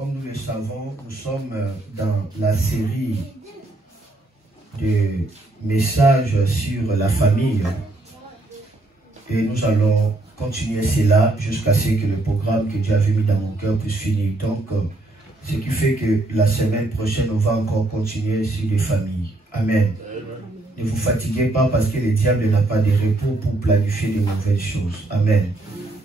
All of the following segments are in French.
Comme nous le savons, nous sommes dans la série de messages sur la famille. Et nous allons continuer cela jusqu'à ce que le programme que Dieu avait mis dans mon cœur puisse finir. Donc, ce qui fait que la semaine prochaine, on va encore continuer sur les familles. Amen. Ne vous fatiguez pas parce que le diable n'a pas de repos pour planifier de mauvaises choses. Amen.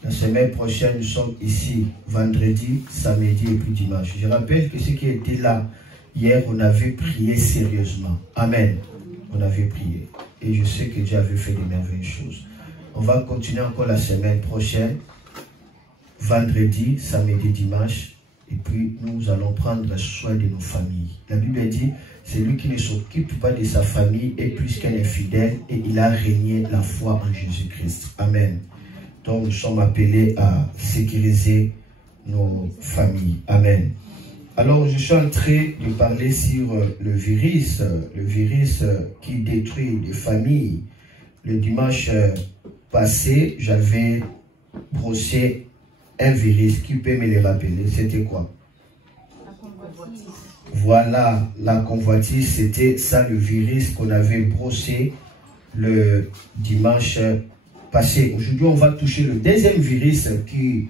La semaine prochaine, nous sommes ici, vendredi, samedi et puis dimanche. Je rappelle que ceux qui étaient là hier, on avait prié sérieusement. Amen. On avait prié. Et je sais que Dieu avait fait de merveilleuses choses. On va continuer encore la semaine prochaine, vendredi, samedi, dimanche. Et puis, nous allons prendre soin de nos familles. La Bible dit, celui qui ne s'occupe pas de sa famille est plus qu'un infidèle et il a régné la foi en Jésus-Christ. Amen. Donc, nous sommes appelés à sécuriser nos familles. Amen. Alors, je suis en train de parler sur le virus qui détruit les familles. Le dimanche passé, j'avais brossé un virus. Qui peut me le rappeler? C'était quoi? La convoitise. Voilà, la convoitise, c'était ça le virus qu'on avait brossé le dimanche passé. Aujourd'hui, on va toucher le deuxième virus qui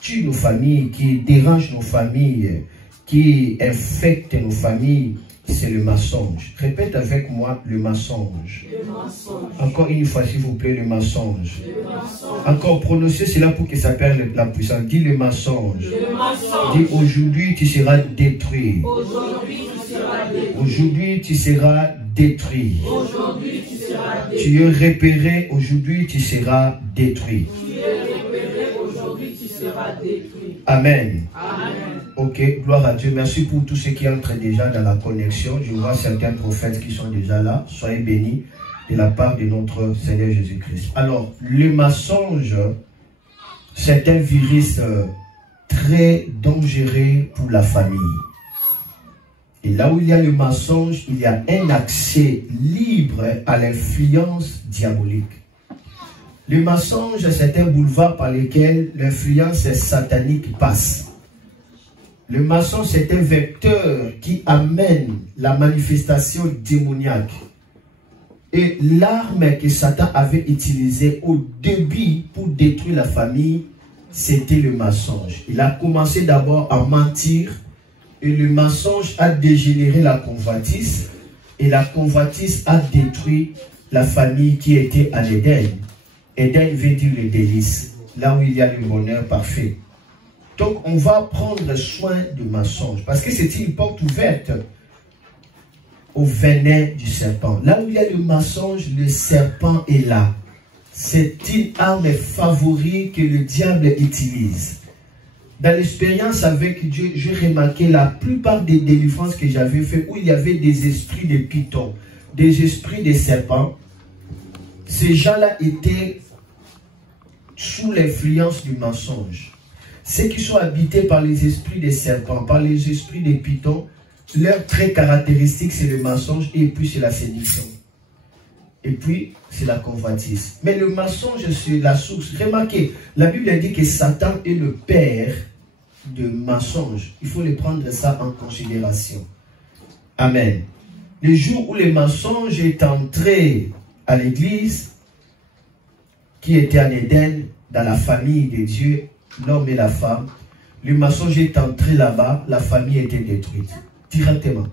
tue nos familles, qui dérange nos familles, qui infecte nos familles. C'est le mensonge. Répète avec moi, le mensonge. Le mensonge. Encore une fois, s'il vous plaît, le mensonge. Le mensonge. Encore, prononcez cela pour que ça perde la puissance. Dis le mensonge. Le mensonge. Dis aujourd'hui, tu seras détruit. Aujourd'hui, tu seras détruit. Aujourd'hui, tu seras détruit. Aujourd'hui, tu seras détruit. Tu es repéré, aujourd'hui, tu seras détruit. Tu es repéré, aujourd'hui, tu seras détruit. Amen. Amen. Ok, gloire à Dieu. Merci pour tous ceux qui entrent déjà dans la connexion. Je vois certains prophètes qui sont déjà là. Soyez bénis de la part de notre Seigneur Jésus-Christ. Alors, le mensonge, c'est un virus très dangereux pour la famille. Et là où il y a le mensonge, il y a un accès libre à l'influence diabolique. Le mensonge, c'est un boulevard par lequel l'influence satanique passe. Le mensonge, c'est un vecteur qui amène la manifestation démoniaque. Et l'arme que Satan avait utilisée au début pour détruire la famille, c'était le mensonge. Il a commencé d'abord à mentir et le mensonge a dégénéré la convoitise et la convoitise a détruit la famille qui était à l'Éden. Éden veut dire le délice, là où il y a le bonheur parfait. Donc, on va prendre soin du mensonge. Parce que c'est une porte ouverte au venin du serpent. Là où il y a le mensonge, le serpent est là. C'est une arme favorite que le diable utilise. Dans l'expérience avec Dieu, j'ai remarqué la plupart des délivrances que j'avais faites où il y avait des esprits de python, des esprits de serpents. Ces gens-là étaient sous l'influence du mensonge. Ceux qui sont habités par les esprits des serpents, par les esprits des pythons, leur trait caractéristique, c'est le mensonge et puis c'est la séduction. Et puis, c'est la convoitise. Mais le mensonge, c'est la source. Remarquez, la Bible dit que Satan est le père de mensonges. Il faut les prendre ça en considération. Amen. Le jour où le mensonge est entré à l'église, qui était en Éden, dans la famille de Dieu, l'homme et la femme, le mensonge est entré là-bas, la famille était détruite. Directement.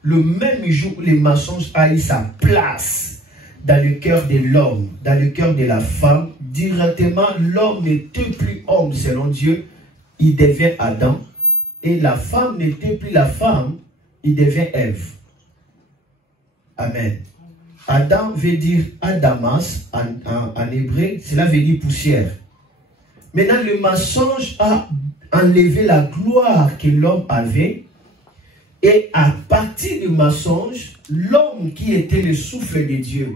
Le même jour où le mensonge a eu sa place dans le cœur de l'homme, dans le cœur de la femme, directement, l'homme n'était plus homme selon Dieu, il devient Adam. Et la femme n'était plus la femme, il devient Ève. Amen. Adam veut dire Adamas en hébreu, cela veut dire poussière. Maintenant, le mensonge a enlevé la gloire que l'homme avait. Et à partir du mensonge, l'homme qui était le souffle de Dieu,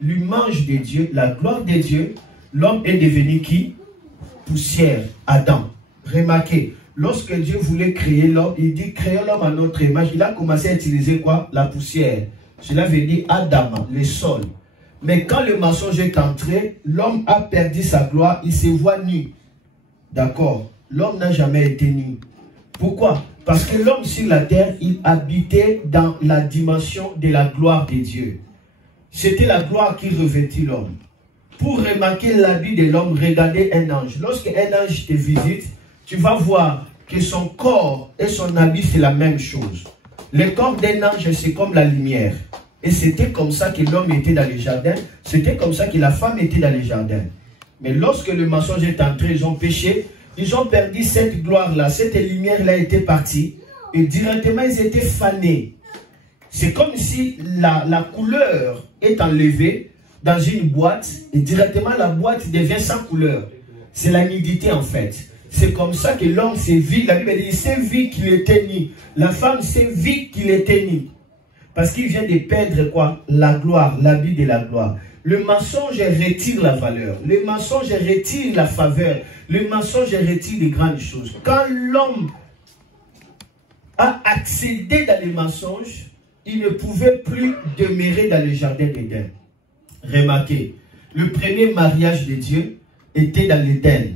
l'image de Dieu, la gloire de Dieu, l'homme est devenu qui? Poussière, Adam. Remarquez, lorsque Dieu voulait créer l'homme, il dit créons l'homme à notre image. Il a commencé à utiliser quoi? La poussière. Cela veut dire Adam, le sol. Mais quand le mensonge est entré, l'homme a perdu sa gloire, il se voit nu. D'accord? L'homme n'a jamais été nu. Pourquoi? Parce que l'homme sur la terre, il habitait dans la dimension de la gloire de Dieu. C'était la gloire qui revêtit l'homme. Pour remarquer l'habit de l'homme, regardez un ange. Lorsque un ange te visite, tu vas voir que son corps et son habit, c'est la même chose. Le corps d'un ange, c'est comme la lumière. Et c'était comme ça que l'homme était dans les jardins. C'était comme ça que la femme était dans les jardins. Mais lorsque le mensonge est entré, ils ont péché. Ils ont perdu cette gloire-là. Cette lumière-là était partie. Et directement, ils étaient fanés. C'est comme si la couleur est enlevée dans une boîte. Et directement, la boîte devient sans couleur. C'est la nudité en fait. C'est comme ça que l'homme s'est vu. La Bible dit, s'est vu qu'il était nu. La femme s'est vu qu'il était nu. Parce qu'il vient de perdre quoi? La gloire, l'habit de la gloire. Le mensonge retire la valeur. Le mensonge retire la faveur. Le mensonge retire les grandes choses. Quand l'homme a accédé dans les mensonges, il ne pouvait plus demeurer dans le jardin d'Éden. Remarquez, le premier mariage de Dieu était dans l'Éden,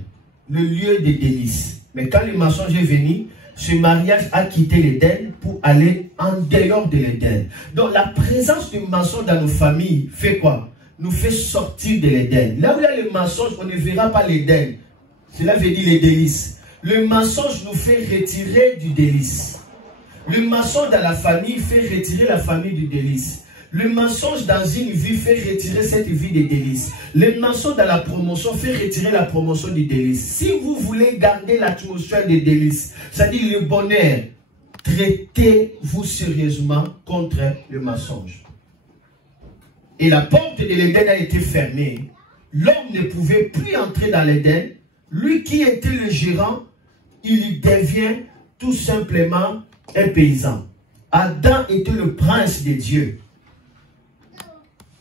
le lieu des délices. Mais quand le mensonge est venu, ce mariage a quitté l'Éden pour aller en dehors de l'Éden. Donc la présence du mensonge dans nos familles fait quoi? Nous fait sortir de l'Éden. Là où il y a le mensonge, on ne verra pas l'Éden. Cela veut dire les délices. Le mensonge nous fait retirer du délice. Le mensonge dans la famille fait retirer la famille du délice. Le mensonge dans une vie fait retirer cette vie des délices. Le mensonge dans la promotion fait retirer la promotion du délice. Si vous voulez garder l'atmosphère des délices, c'est-à-dire le bonheur, traitez-vous sérieusement contre le mensonge. Et la porte de l'Éden a été fermée. L'homme ne pouvait plus entrer dans l'Éden. Lui qui était le gérant, il devient tout simplement un paysan. Adam était le prince de Dieu.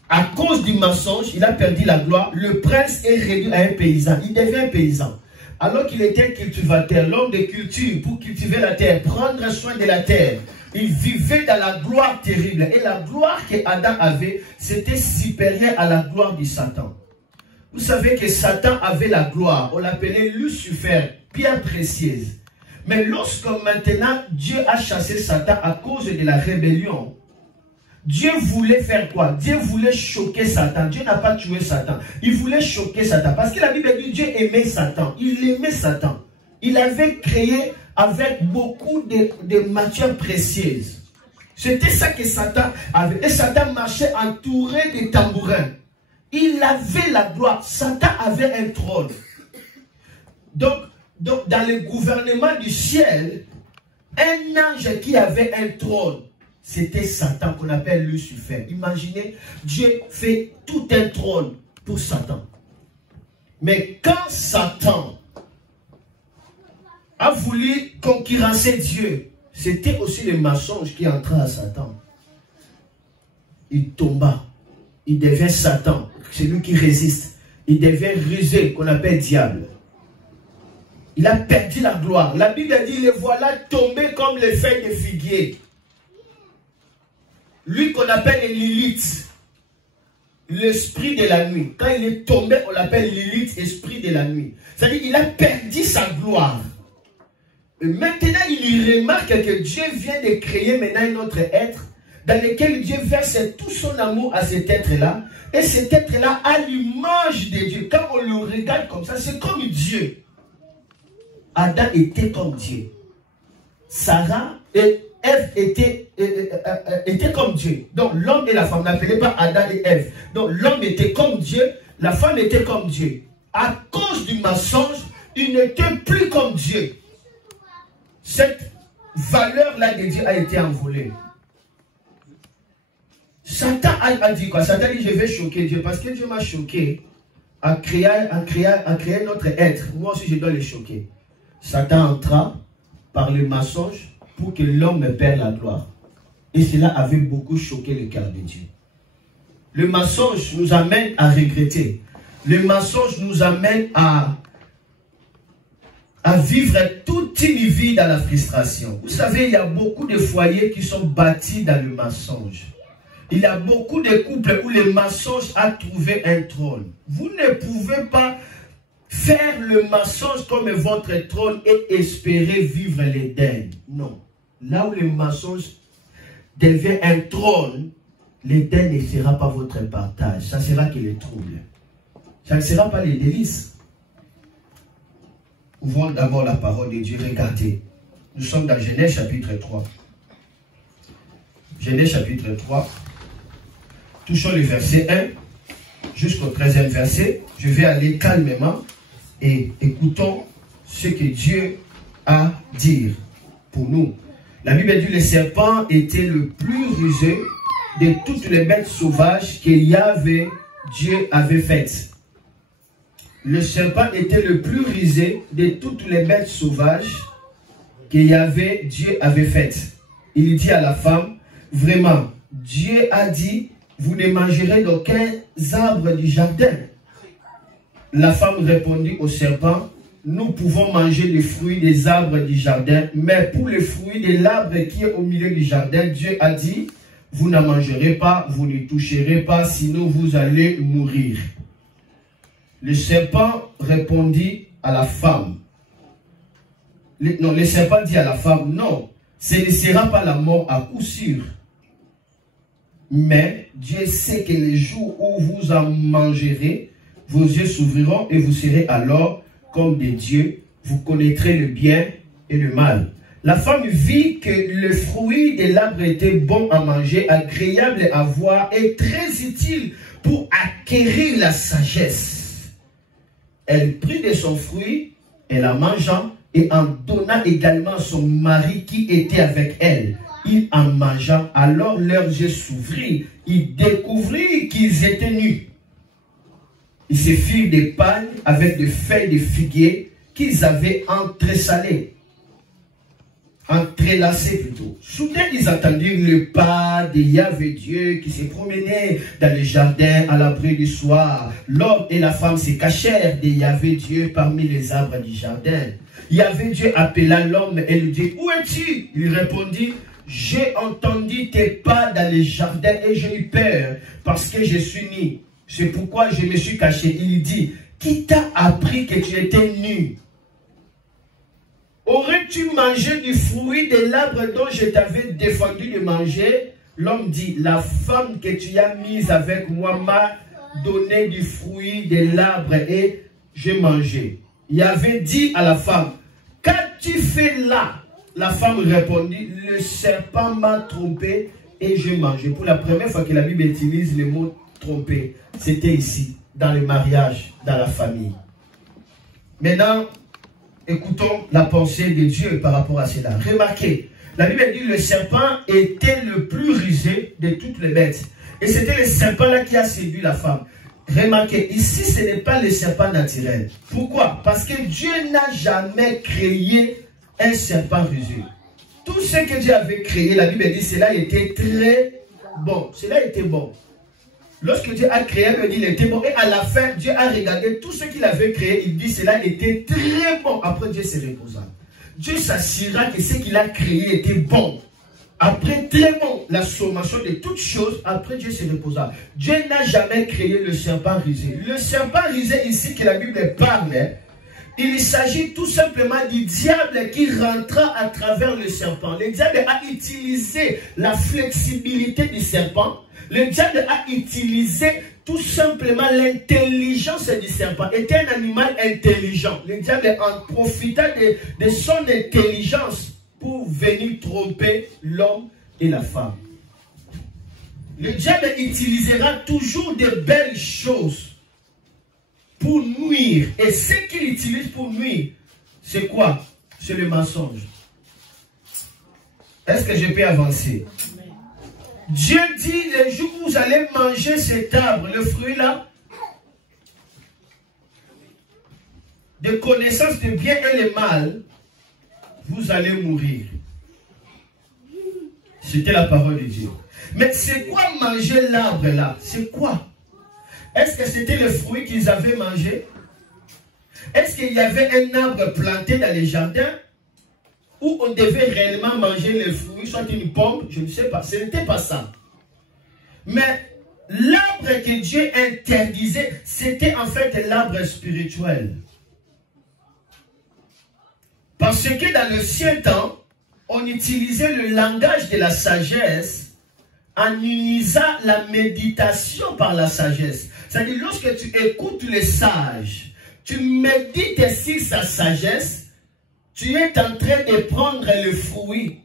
À cause du mensonge, il a perdu la gloire. Le prince est réduit à un paysan. Il devient un paysan. Alors qu'il était cultivateur, l'homme de culture, pour cultiver la terre, prendre soin de la terre. Il vivait dans la gloire terrible. Et la gloire que Adam avait, c'était supérieur à la gloire du Satan. Vous savez que Satan avait la gloire. On l'appelait Lucifer, pierre précieuse. Mais lorsque maintenant Dieu a chassé Satan à cause de la rébellion, Dieu voulait faire quoi? Dieu voulait choquer Satan. Dieu n'a pas tué Satan. Il voulait choquer Satan. Parce que la Bible dit Dieu aimait Satan. Il aimait Satan. Il avait créé avec beaucoup de matières précieuses. C'était ça que Satan avait. Et Satan marchait entouré de tambourins. Il avait la gloire. Satan avait un trône. Donc dans le gouvernement du ciel, un ange qui avait un trône, c'était Satan qu'on appelle Lucifer. Imaginez, Dieu fait tout un trône pour Satan. Mais quand Satan a voulu concurrencer Dieu, c'était aussi le mensonge qui entra à Satan. Il tomba. Il devient Satan, celui qui résiste. Il devient rusé, qu'on appelle diable. Il a perdu la gloire. La Bible dit, le voilà tombé comme les feuilles de figuier. Lui qu'on appelle Lilith, l'esprit de la nuit. Quand il est tombé, on l'appelle Lilith, esprit de la nuit. C'est-à-dire qu'il a perdu sa gloire. Et maintenant, il remarque que Dieu vient de créer maintenant un autre être dans lequel Dieu verse tout son amour à cet être-là. Et cet être-là a l'image de Dieu. Quand on le regarde comme ça, c'est comme Dieu. Adam était comme Dieu. Sarah et Ève étaient comme Dieu. Donc l'homme et la femme n'appelaient pas Adam et Ève. Donc l'homme était comme Dieu, la femme était comme Dieu. À cause du mensonge, il n'était plus comme Dieu. Cette valeur-là de Dieu a été envolée. Satan a dit quoi? Satan dit, je vais choquer Dieu. Parce que Dieu m'a choqué à créer notre être. Moi aussi, je dois le choquer. Satan entra par le mensonge pour que l'homme perde la gloire. Et cela avait beaucoup choqué le cœur de Dieu. Le mensonge nous amène à regretter. Le mensonge nous amène à vivre toute une vie dans la frustration. Vous savez, il y a beaucoup de foyers qui sont bâtis dans le mensonge. Il y a beaucoup de couples où le mensonge a trouvé un trône. Vous ne pouvez pas faire le mensonge comme votre trône et espérer vivre l'Éden. Non. Là où le mensonge devient un trône, l'Éden ne sera pas votre partage. Ça sera que les troubles. Ça ne sera pas les délices. Ouvrons d'abord la parole de Dieu. Regardez. Nous sommes dans Genèse chapitre 3. Genèse chapitre 3. Touchons le verset 1 jusqu'au 13e verset. Je vais aller calmement et écoutons ce que Dieu a à dire pour nous. La Bible dit que le serpent était le plus rusé de toutes les bêtes sauvages que Dieu avait faites. Le serpent était le plus rusé de toutes les bêtes sauvages que Dieu avait faites. Il dit à la femme, vraiment, Dieu a dit, vous ne mangerez d'aucun arbre du jardin. La femme répondit au serpent, nous pouvons manger les fruits des arbres du jardin, mais pour les fruits de l'arbre qui est au milieu du jardin, Dieu a dit, vous n'en mangerez pas, vous ne toucherez pas, sinon vous allez mourir. Le serpent répondit à la femme. Le serpent dit à la femme, non, ce ne sera pas la mort à coup sûr. Mais Dieu sait que les jours où vous en mangerez, vos yeux s'ouvriront et vous serez alors comme des dieux. Vous connaîtrez le bien et le mal. La femme vit que le fruit de l'arbre était bon à manger, agréable à voir et très utile pour acquérir la sagesse. Elle prit de son fruit et la mangea et en donna également à son mari qui était avec elle. Il en mangea, alors leurs yeux s'ouvrirent. Ils découvrirent qu'ils étaient nus. Ils se firent des pagnes avec des feuilles de figuier qu'ils avaient entrelacées plutôt. Soudain, ils entendirent le pas de Yahvé Dieu qui se promenait dans le jardin à l'abri du soir. L'homme et la femme se cachèrent de Yahvé Dieu parmi les arbres du jardin. Yahvé Dieu appela l'homme et lui dit, où es-tu? Il répondit, j'ai entendu tes pas dans le jardin et j'ai eu peur parce que je suis nu. C'est pourquoi je me suis caché. Il dit, qui t'a appris que tu étais nu? Aurais-tu mangé du fruit de l'arbre dont je t'avais défendu de manger? L'homme dit, la femme que tu as mise avec moi m'a donné du fruit de l'arbre et j'ai mangé. Il avait dit à la femme, qu'as-tu fait là? La femme répondit, le serpent m'a trompé et j'ai mangé. Pour la première fois que la Bible utilise le mot tromper, c'était ici, dans le mariage, dans la famille. Maintenant, écoutons la pensée de Dieu par rapport à cela. Remarquez, la Bible dit que le serpent était le plus rusé de toutes les bêtes. Et c'était le serpent là qui a séduit la femme. Remarquez, ici ce n'est pas le serpent naturel. Pourquoi? Parce que Dieu n'a jamais créé un serpent rusé. Tout ce que Dieu avait créé, la Bible dit, cela était très bon. Cela était bon. Lorsque Dieu a créé, il était bon. Et à la fin, Dieu a regardé tout ce qu'il avait créé. Il dit, cela était très bon. Après, Dieu s'est reposé. Dieu s'assurera que ce qu'il a créé était bon. Après, très bon, la sommation de toutes choses, après Dieu se reposa. Dieu n'a jamais créé le serpent rusé. Le serpent rusé ici que la Bible parle, il s'agit tout simplement du diable qui rentra à travers le serpent. Le diable a utilisé la flexibilité du serpent. Le diable a utilisé tout simplement l'intelligence du serpent. Il était un animal intelligent. Le diable en profita de son intelligence pour venir tromper l'homme et la femme. Le diable utilisera toujours de belles choses pour nuire. Et ce qu'il utilise pour nuire, c'est quoi? C'est le mensonge. Est-ce que je peux avancer? Dieu dit, le jour où vous allez manger cet arbre, le fruit là, de connaissance de bien et le mal, vous allez mourir. C'était la parole de Dieu. Mais c'est quoi manger l'arbre là? C'est quoi? Est-ce que c'était le fruit qu'ils avaient mangé? Est-ce qu'il y avait un arbre planté dans les jardins où on devait réellement manger les fruits, soit une pomme? Je ne sais pas. Ce n'était pas ça. Mais l'arbre que Dieu interdisait, c'était en fait l'arbre spirituel. Parce que dans l'ancien temps, on utilisait le langage de la sagesse en utilisant la méditation par la sagesse. C'est-à-dire, lorsque tu écoutes les sages, tu médites sur sa sagesse, tu es en train de prendre le fruit.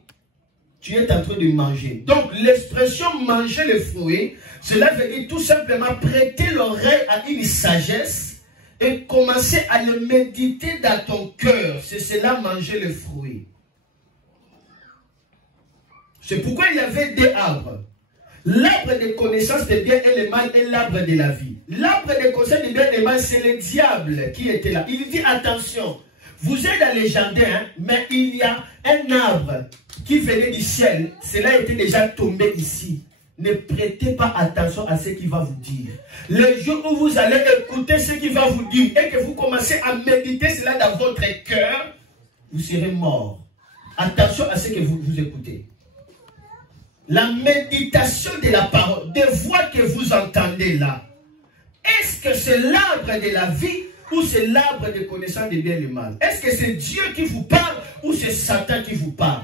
Tu es en train de manger. Donc, l'expression manger le fruit, cela veut dire tout simplement prêter l'oreille à une sagesse et commencer à le méditer dans ton cœur. C'est cela, manger le fruit. C'est pourquoi il y avait deux arbres. L'arbre de connaissance des biens et le mal et l'arbre de la vie. L'arbre de connaissance des biens et le mal, c'est le diable qui était là. Il dit attention, vous êtes dans les jardins, hein, mais il y a un arbre qui venait du ciel. Cela était déjà tombé ici. Ne prêtez pas attention à ce qu'il va vous dire. Le jour où vous allez écouter ce qu'il va vous dire et que vous commencez à méditer cela dans votre cœur, vous serez mort. Attention à ce que vous écoutez. La méditation de la parole, des voix que vous entendez là, est-ce que c'est l'arbre de la vie ou c'est l'arbre de connaissance du bien et du mal? Est-ce que c'est Dieu qui vous parle ou c'est Satan qui vous parle?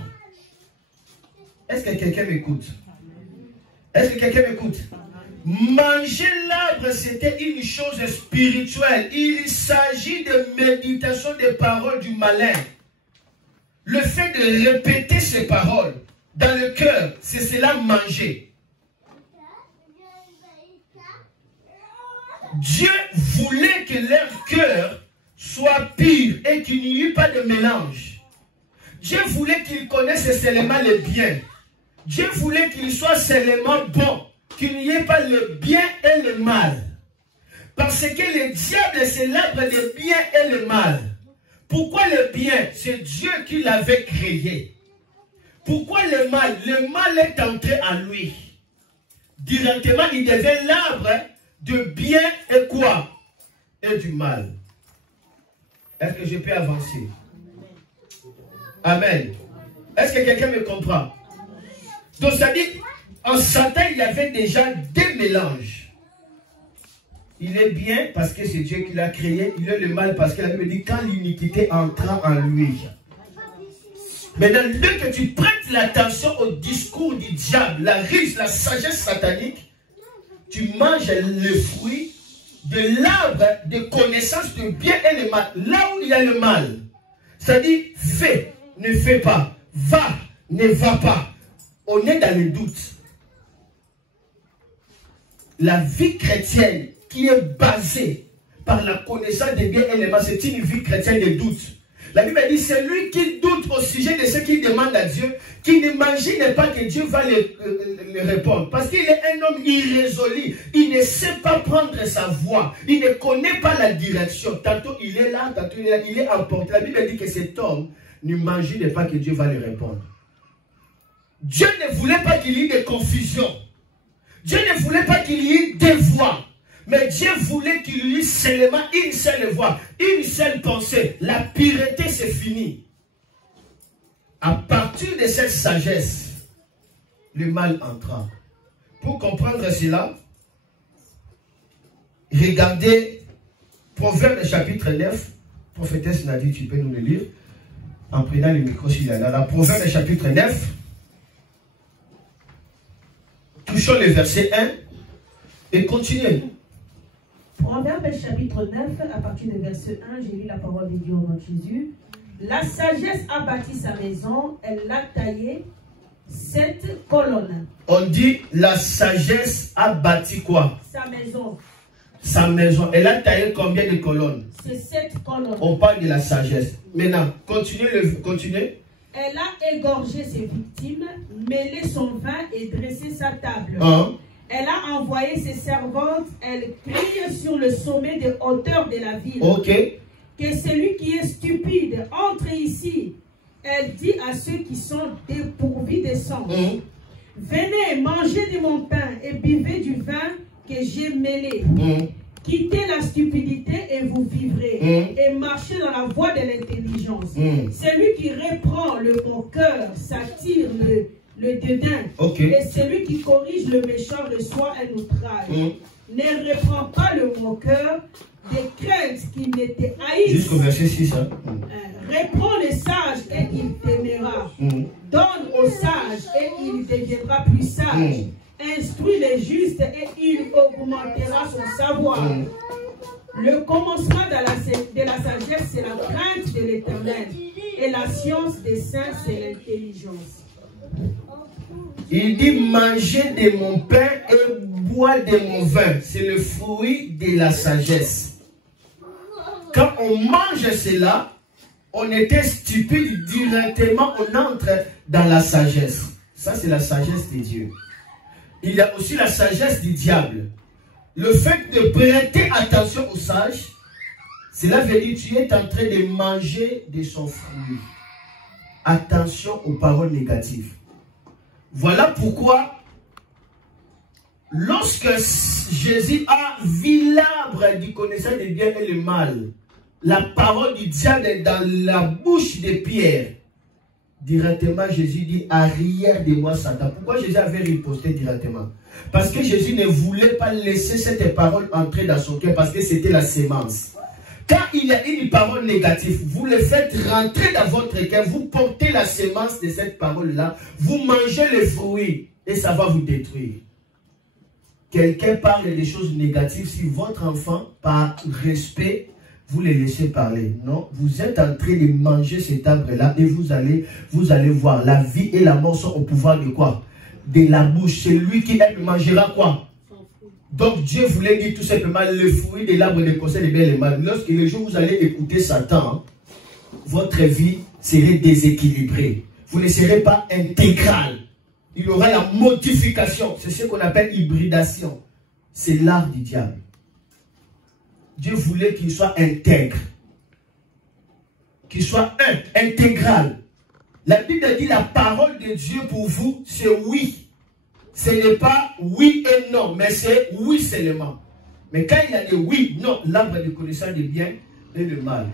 Est-ce que quelqu'un m'écoute? Est-ce que quelqu'un m'écoute? Manger l'arbre, c'était une chose spirituelle. Il s'agit de méditation des paroles du malin. Le fait de répéter ces paroles dans le cœur, c'est cela manger. Dieu voulait que leur cœur soit pur et qu'il n'y eût pas de mélange. Dieu voulait qu'ils connaissent seulement le bien. Dieu voulait qu'il soit seulement bon, qu'il n'y ait pas le bien et le mal. Parce que le diable, c'est l'arbre du bien et le mal. Pourquoi le bien? C'est Dieu qui l'avait créé. Pourquoi le mal? Le mal est entré en lui. Directement, il devient l'arbre de bien et quoi? Et du mal. Est-ce que je peux avancer? Amen. Est-ce que quelqu'un me comprend? Donc ça dit, en Satan, il y avait déjà deux mélanges. Il est bien parce que c'est Dieu qui l'a créé. Il est le mal parce que la Bible dit quand l'iniquité entra en lui. Maintenant, dès que tu prêtes l'attention au discours du diable, la ruse, la sagesse satanique, tu manges le fruit de l'arbre de connaissance du bien et le mal. Là où il y a le mal, ça dit fais, ne fais pas, va, ne va pas. On est dans le doute. La vie chrétienne qui est basée par la connaissance des biens et des mal, c'est une vie chrétienne de doute. La Bible dit, c'est lui qui doute au sujet de ce qu'il demande à Dieu, qui n'imagine pas que Dieu va le répondre. Parce qu'il est un homme irrésolu. Il ne sait pas prendre sa voie. Il ne connaît pas la direction. Tantôt il est là, tantôt il est là. Il est emporté. La Bible dit que cet homme n'imagine pas que Dieu va le répondre. Dieu ne voulait pas qu'il y ait de confusion. Dieu ne voulait pas qu'il y ait deux voix. Mais Dieu voulait qu'il y ait seulement une seule voix, une seule pensée. La pureté, c'est fini. À partir de cette sagesse, le mal entra. Pour comprendre cela, regardez Proverbe chapitre 9. Prophétesse Nadie, tu peux nous le lire en prenant le micro s'il y en a. La Proverbe chapitre 9. Touchons le verset 1 et continuez. Proverbe chapitre 9, à partir du verset 1, j'ai lu la parole de Dieu au nom de Jésus. La sagesse a bâti sa maison, elle l'a taillée, 7 colonnes. On dit la sagesse a bâti quoi? Sa maison. Sa maison. Elle a taillé combien de colonnes? C'est 7 colonnes. On parle de la sagesse. Maintenant, continuez. Elle a égorgé ses victimes, mêlé son vin et dressé sa table. Elle a envoyé ses servantes, elle crie sur le sommet des hauteurs de la ville. Ok. Que celui qui est stupide entre ici. Elle dit à ceux qui sont dépourvus de sens. Venez, mangez de mon pain et buvez du vin que j'ai mêlé. Quittez la stupidité et vous vivrez. Et marchez dans la voie de l'intelligence. Celui qui reprend le bon cœur s'attire le dédain. Et celui qui corrige le méchant reçoit un outrage. Ne reprends pas le bon cœur, des craintes qui ne te haïssent. Jusqu'au verset 6. Hein? Reprends les sages et il t'aimera. Donne aux sages et il deviendra plus sage. Instruis les justes et il augmentera son savoir. Le commencement de la sagesse, c'est la crainte de l'Éternel. Et la science des saints, c'est l'intelligence. Il dit, mangez de mon pain et bois de mon vin. C'est le fruit de la sagesse. Quand on mange cela, on était stupide, directement on entre dans la sagesse. Ça, c'est la sagesse de Dieu. Il y a aussi la sagesse du diable. Le fait de prêter attention aux sages, cela veut dire que tu es en train de manger de son fruit. Attention aux paroles négatives. Voilà pourquoi, lorsque Jésus a vu l'arbre du connaissance du bien et le mal, la parole du diable est dans la bouche de Pierre. Directement, Jésus dit, arrière de moi, Satan. Pourquoi Jésus avait riposté directement? Parce que Jésus ne voulait pas laisser cette parole entrer dans son cœur, parce que c'était la sémence. Quand il y a une parole négative, vous le faites rentrer dans votre cœur, vous portez la sémence de cette parole-là, vous mangez le fruit, et ça va vous détruire. Quelqu'un parle des choses négatives, si votre enfant, par respect, vous les laissez parler. Non, vous êtes en train de manger cet arbre-là et vous allez voir, la vie et la mort sont au pouvoir de quoi? De la bouche. C'est lui qui aime mangera quoi? Donc Dieu voulait dire tout simplement le fruit de l'arbre de conseil de bien et le mal. Lorsque le jour où vous allez écouter Satan, votre vie serait déséquilibrée. Vous ne serez pas intégral. Il y aura la modification. C'est ce qu'on appelle hybridation. C'est l'art du diable. Dieu voulait qu'il soit intègre. Qu'il soit intégral. La Bible dit la parole de Dieu pour vous, c'est oui. Ce n'est pas oui et non, mais c'est oui seulement. Mais quand il y a des oui, non, l'arbre de connaissance du bien et du mal.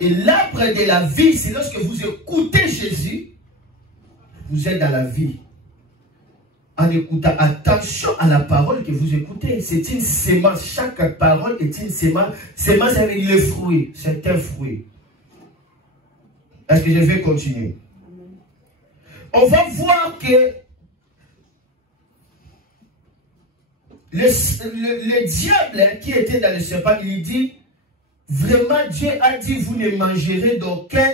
Et l'arbre de la vie, c'est lorsque vous écoutez Jésus, vous êtes dans la vie. En écoutant, attention à la parole que vous écoutez. C'est une sémence. Chaque parole est une sémence. Sémence avec le fruit. C'est un fruit. Est-ce que je vais continuer? On va voir que le diable qui était dans le serpent, il dit, vraiment Dieu a dit, vous ne mangerez d'aucun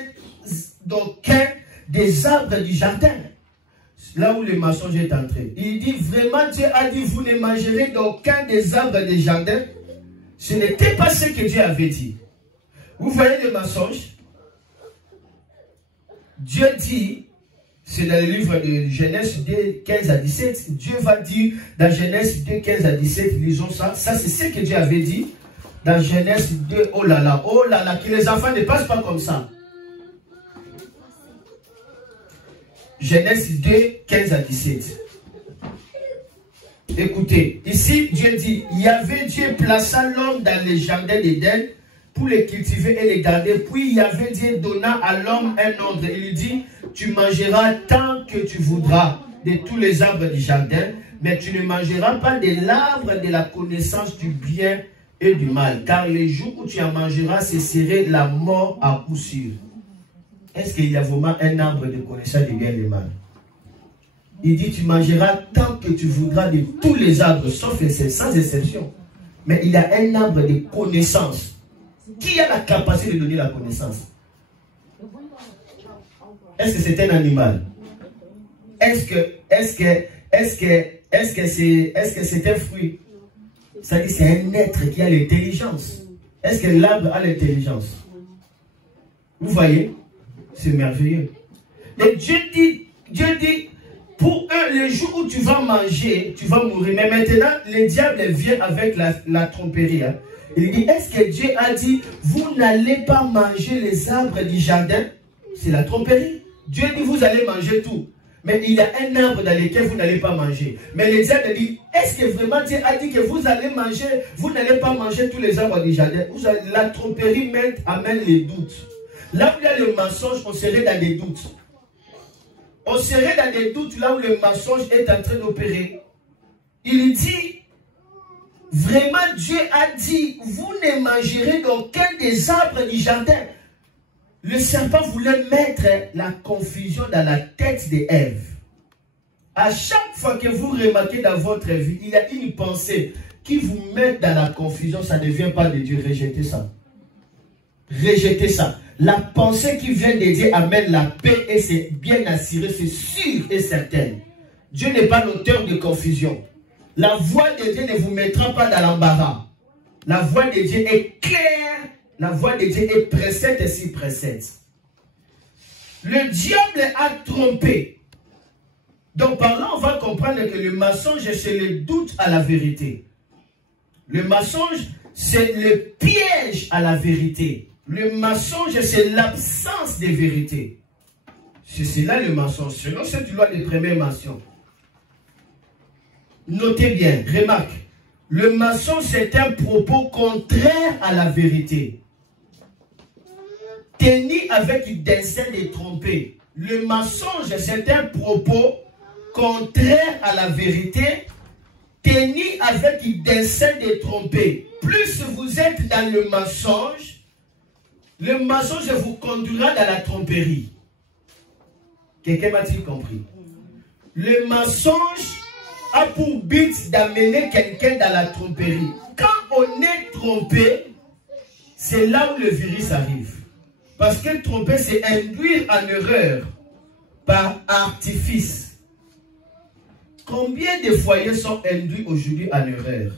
des arbres du jardin. Là où le mensonge est entré. Il dit, vraiment Dieu a dit, vous ne mangerez d'aucun des arbres du jardin. Ce n'était pas ce que Dieu avait dit. Vous voyez le mensonge? Dieu dit, c'est dans le livre de Genèse 2, 15 à 17, Dieu va dire dans Genèse 2, 15 à 17, lisons ça. Ça, c'est ce que Dieu avait dit dans Genèse 2, oh là là, que les enfants ne passent pas comme ça. Genèse 2, 15 à 17. Écoutez, ici Dieu dit, Dieu plaça l'homme dans les jardins d'Éden pour les cultiver et les garder. Puis Dieu donna à l'homme un ordre. Il lui dit, tu mangeras tant que tu voudras de tous les arbres du jardin, mais tu ne mangeras pas de l'arbre de la connaissance du bien et du mal. Car les jours où tu en mangeras, ce serait la mort à coup sûr. Est-ce qu'il y a vraiment un arbre de connaissance du bien et du mal? Il dit, tu mangeras tant que tu voudras de tous les arbres, sans exception. Mais il y a un arbre de connaissance. Qui a la capacité de donner la connaissance? Est-ce que c'est un animal? Est-ce que c'est un fruit? C'est-à-dire c'est un être qui a l'intelligence. Est-ce que l'arbre a l'intelligence? Vous voyez? C'est merveilleux. Et Dieu dit, pour eux, le jour où tu vas manger, tu vas mourir. Mais maintenant, le diable vient avec la tromperie. Hein. Il dit, est-ce que Dieu a dit, vous n'allez pas manger les arbres du jardin? C'est la tromperie. Dieu dit, vous allez manger tout. Mais il y a un arbre dans lequel vous n'allez pas manger. Mais le diable dit, est-ce que vraiment Dieu a dit que vous allez manger, vous n'allez pas manger tous les arbres du jardin? La tromperie amène les doutes. Là où il y a le mensonge, on serait dans des doutes. On serait dans des doutes là où le mensonge est en train d'opérer. Il dit, Vraiment, Dieu a dit, vous ne mangerez d'aucun des arbres du jardin. Le serpent voulait mettre la confusion dans la tête d'Ève. À chaque fois que vous remarquez dans votre vie, il y a une pensée qui vous met dans la confusion, ça ne vient pas de Dieu. Rejetez ça. Rejetez ça. La pensée qui vient de Dieu amène la paix et c'est bien assuré, c'est sûr et certain. Dieu n'est pas l'auteur de confusion. La voix de Dieu ne vous mettra pas dans l'embarras. La voix de Dieu est claire. La voix de Dieu est précède et si précède. Le diable a trompé. Donc par là, on va comprendre que le mensonge, c'est le doute à la vérité. Le mensonge, c'est le piège à la vérité. Le mensonge, c'est l'absence de vérité. C'est cela le mensonge. Selon cette loi de première mention. Notez bien, remarque. Le mensonge, c'est un propos contraire à la vérité. Tenu avec dessein de tromper. Le mensonge, c'est un propos contraire à la vérité, tenu avec dessein de tromper. Plus vous êtes dans le mensonge vous conduira dans la tromperie. Quelqu'un m'a-t-il compris? Le mensonge a pour but d'amener quelqu'un dans la tromperie. Quand on est trompé, c'est là où le virus arrive. Parce que tromper, c'est induire en erreur par artifice. Combien de foyers sont induits aujourd'hui en erreur?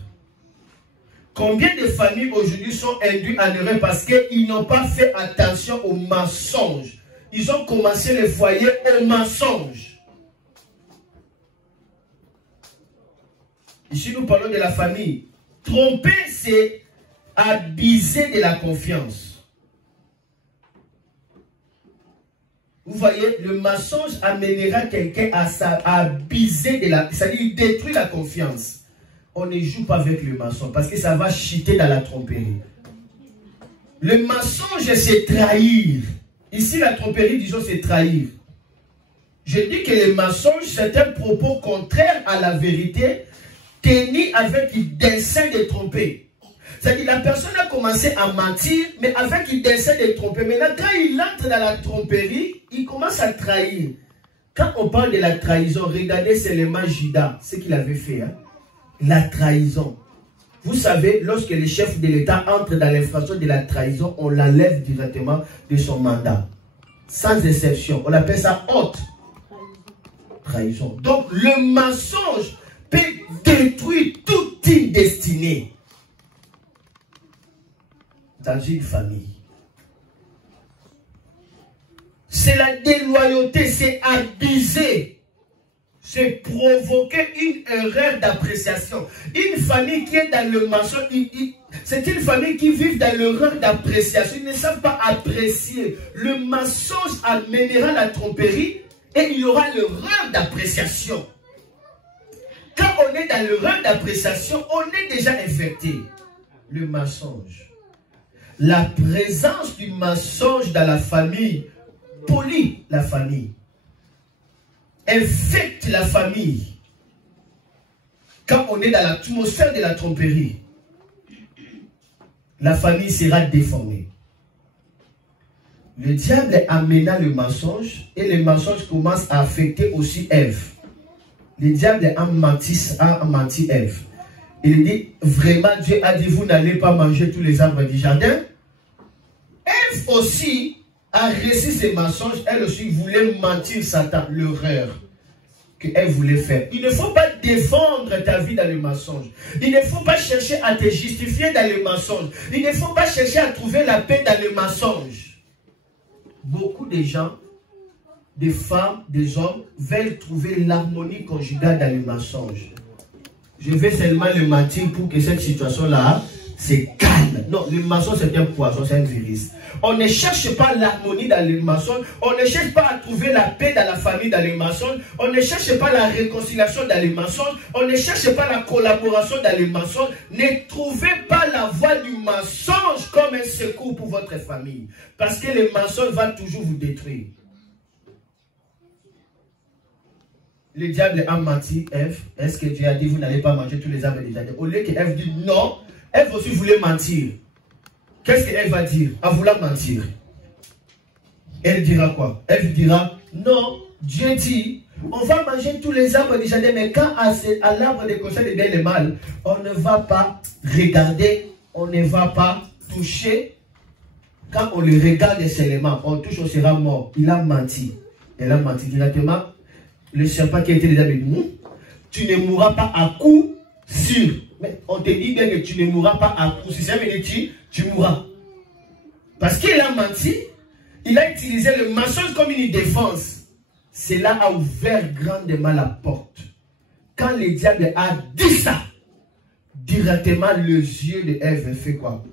Combien de familles aujourd'hui sont induites en erreur parce qu'ils n'ont pas fait attention aux mensonges? Ils ont commencé le foyer au mensonge. Ici, nous parlons de la famille. Tromper, c'est abuser de la confiance. Vous voyez, le mensonge amènera quelqu'un à abuser de la... C'est-à-dire détruire la confiance. On ne joue pas avec le mensonge parce que ça va chuter dans la tromperie. Le mensonge, c'est trahir. Ici, la tromperie, disons, c'est trahir. Je dis que le mensonge, c'est un propos contraire à la vérité, tenu avec le dessein de tromper. C'est-à-dire la personne a commencé à mentir, mais avec le dessein de tromper. Maintenant, quand il entre dans la tromperie, il commence à trahir. Quand on parle de la trahison, regardez seulement Judas, ce qu'il avait fait. Hein? La trahison. Vous savez, lorsque le chef de l'État entre dans l'infraction de la trahison, on l'enlève directement de son mandat. Sans exception. On appelle ça haute trahison. Donc, le mensonge peut détruire toute une destinée. Dans une famille. C'est la déloyauté, c'est abuser, c'est provoquer une erreur d'appréciation. Une famille qui est dans le mensonge, c'est une famille qui vit dans l'erreur d'appréciation. Ils ne savent pas apprécier. Le mensonge amènera la tromperie et il y aura l'erreur d'appréciation. Quand on est dans l'erreur d'appréciation, on est déjà infecté. Le mensonge. La présence du mensonge dans la famille pollue la famille, infecte la famille. Quand on est dans l'atmosphère de la tromperie, la famille sera déformée. Le diable amena le mensonge et le mensonge commence à affecter aussi Ève. Le diable a menti Ève. Il dit, vraiment Dieu a dit, vous n'allez pas manger tous les arbres du jardin. Ève aussi a reçu ces mensonges. Elle aussi voulait mentir Satan, l'erreur qu'elle voulait faire. Il ne faut pas défendre ta vie dans le mensonge. Il ne faut pas chercher à te justifier dans le mensonge. Il ne faut pas chercher à trouver la paix dans le mensonge. Beaucoup de gens, des femmes, des hommes, veulent trouver l'harmonie conjugale dans le mensonge. Je vais seulement le mentir pour que cette situation-là se calme. Non, le mensonge c'est un poison, c'est un virus. On ne cherche pas l'harmonie dans le mensonge. On ne cherche pas à trouver la paix dans la famille dans le mensonge. On ne cherche pas la réconciliation dans le mensonge. On ne cherche pas la collaboration dans le mensonge. Ne trouvez pas la voie du mensonge comme un secours pour votre famille. Parce que le mensonge va toujours vous détruire. le diable a menti Ève? Est-ce que Dieu a dit vous n'allez pas manger tous les arbres des jardin? Au lieu que Ève dit non, Ève aussi voulait mentir. Qu'est-ce qu'Ève va dire? À vouloir mentir. Elle dira quoi? Elle dira non, Dieu dit on va manger tous les arbres du jardin, mais quand à l'arbre des conseils de bien et le mal, on ne va pas regarder, on ne va pas toucher. Quand on le regarde seulement, on touche, on sera mort. Il a menti. Elle a menti directement. Le serpent qui était déjà dit, tu ne mourras pas à coup sûr. Mais on te dit bien que tu ne mourras pas à coup sûr. Ça veut dire tu mourras. Parce qu'il a menti, il a utilisé le mensonge comme une défense. Cela a ouvert grandement la porte. Quand le diable a dit ça, directement les yeux de Ève fait quoi?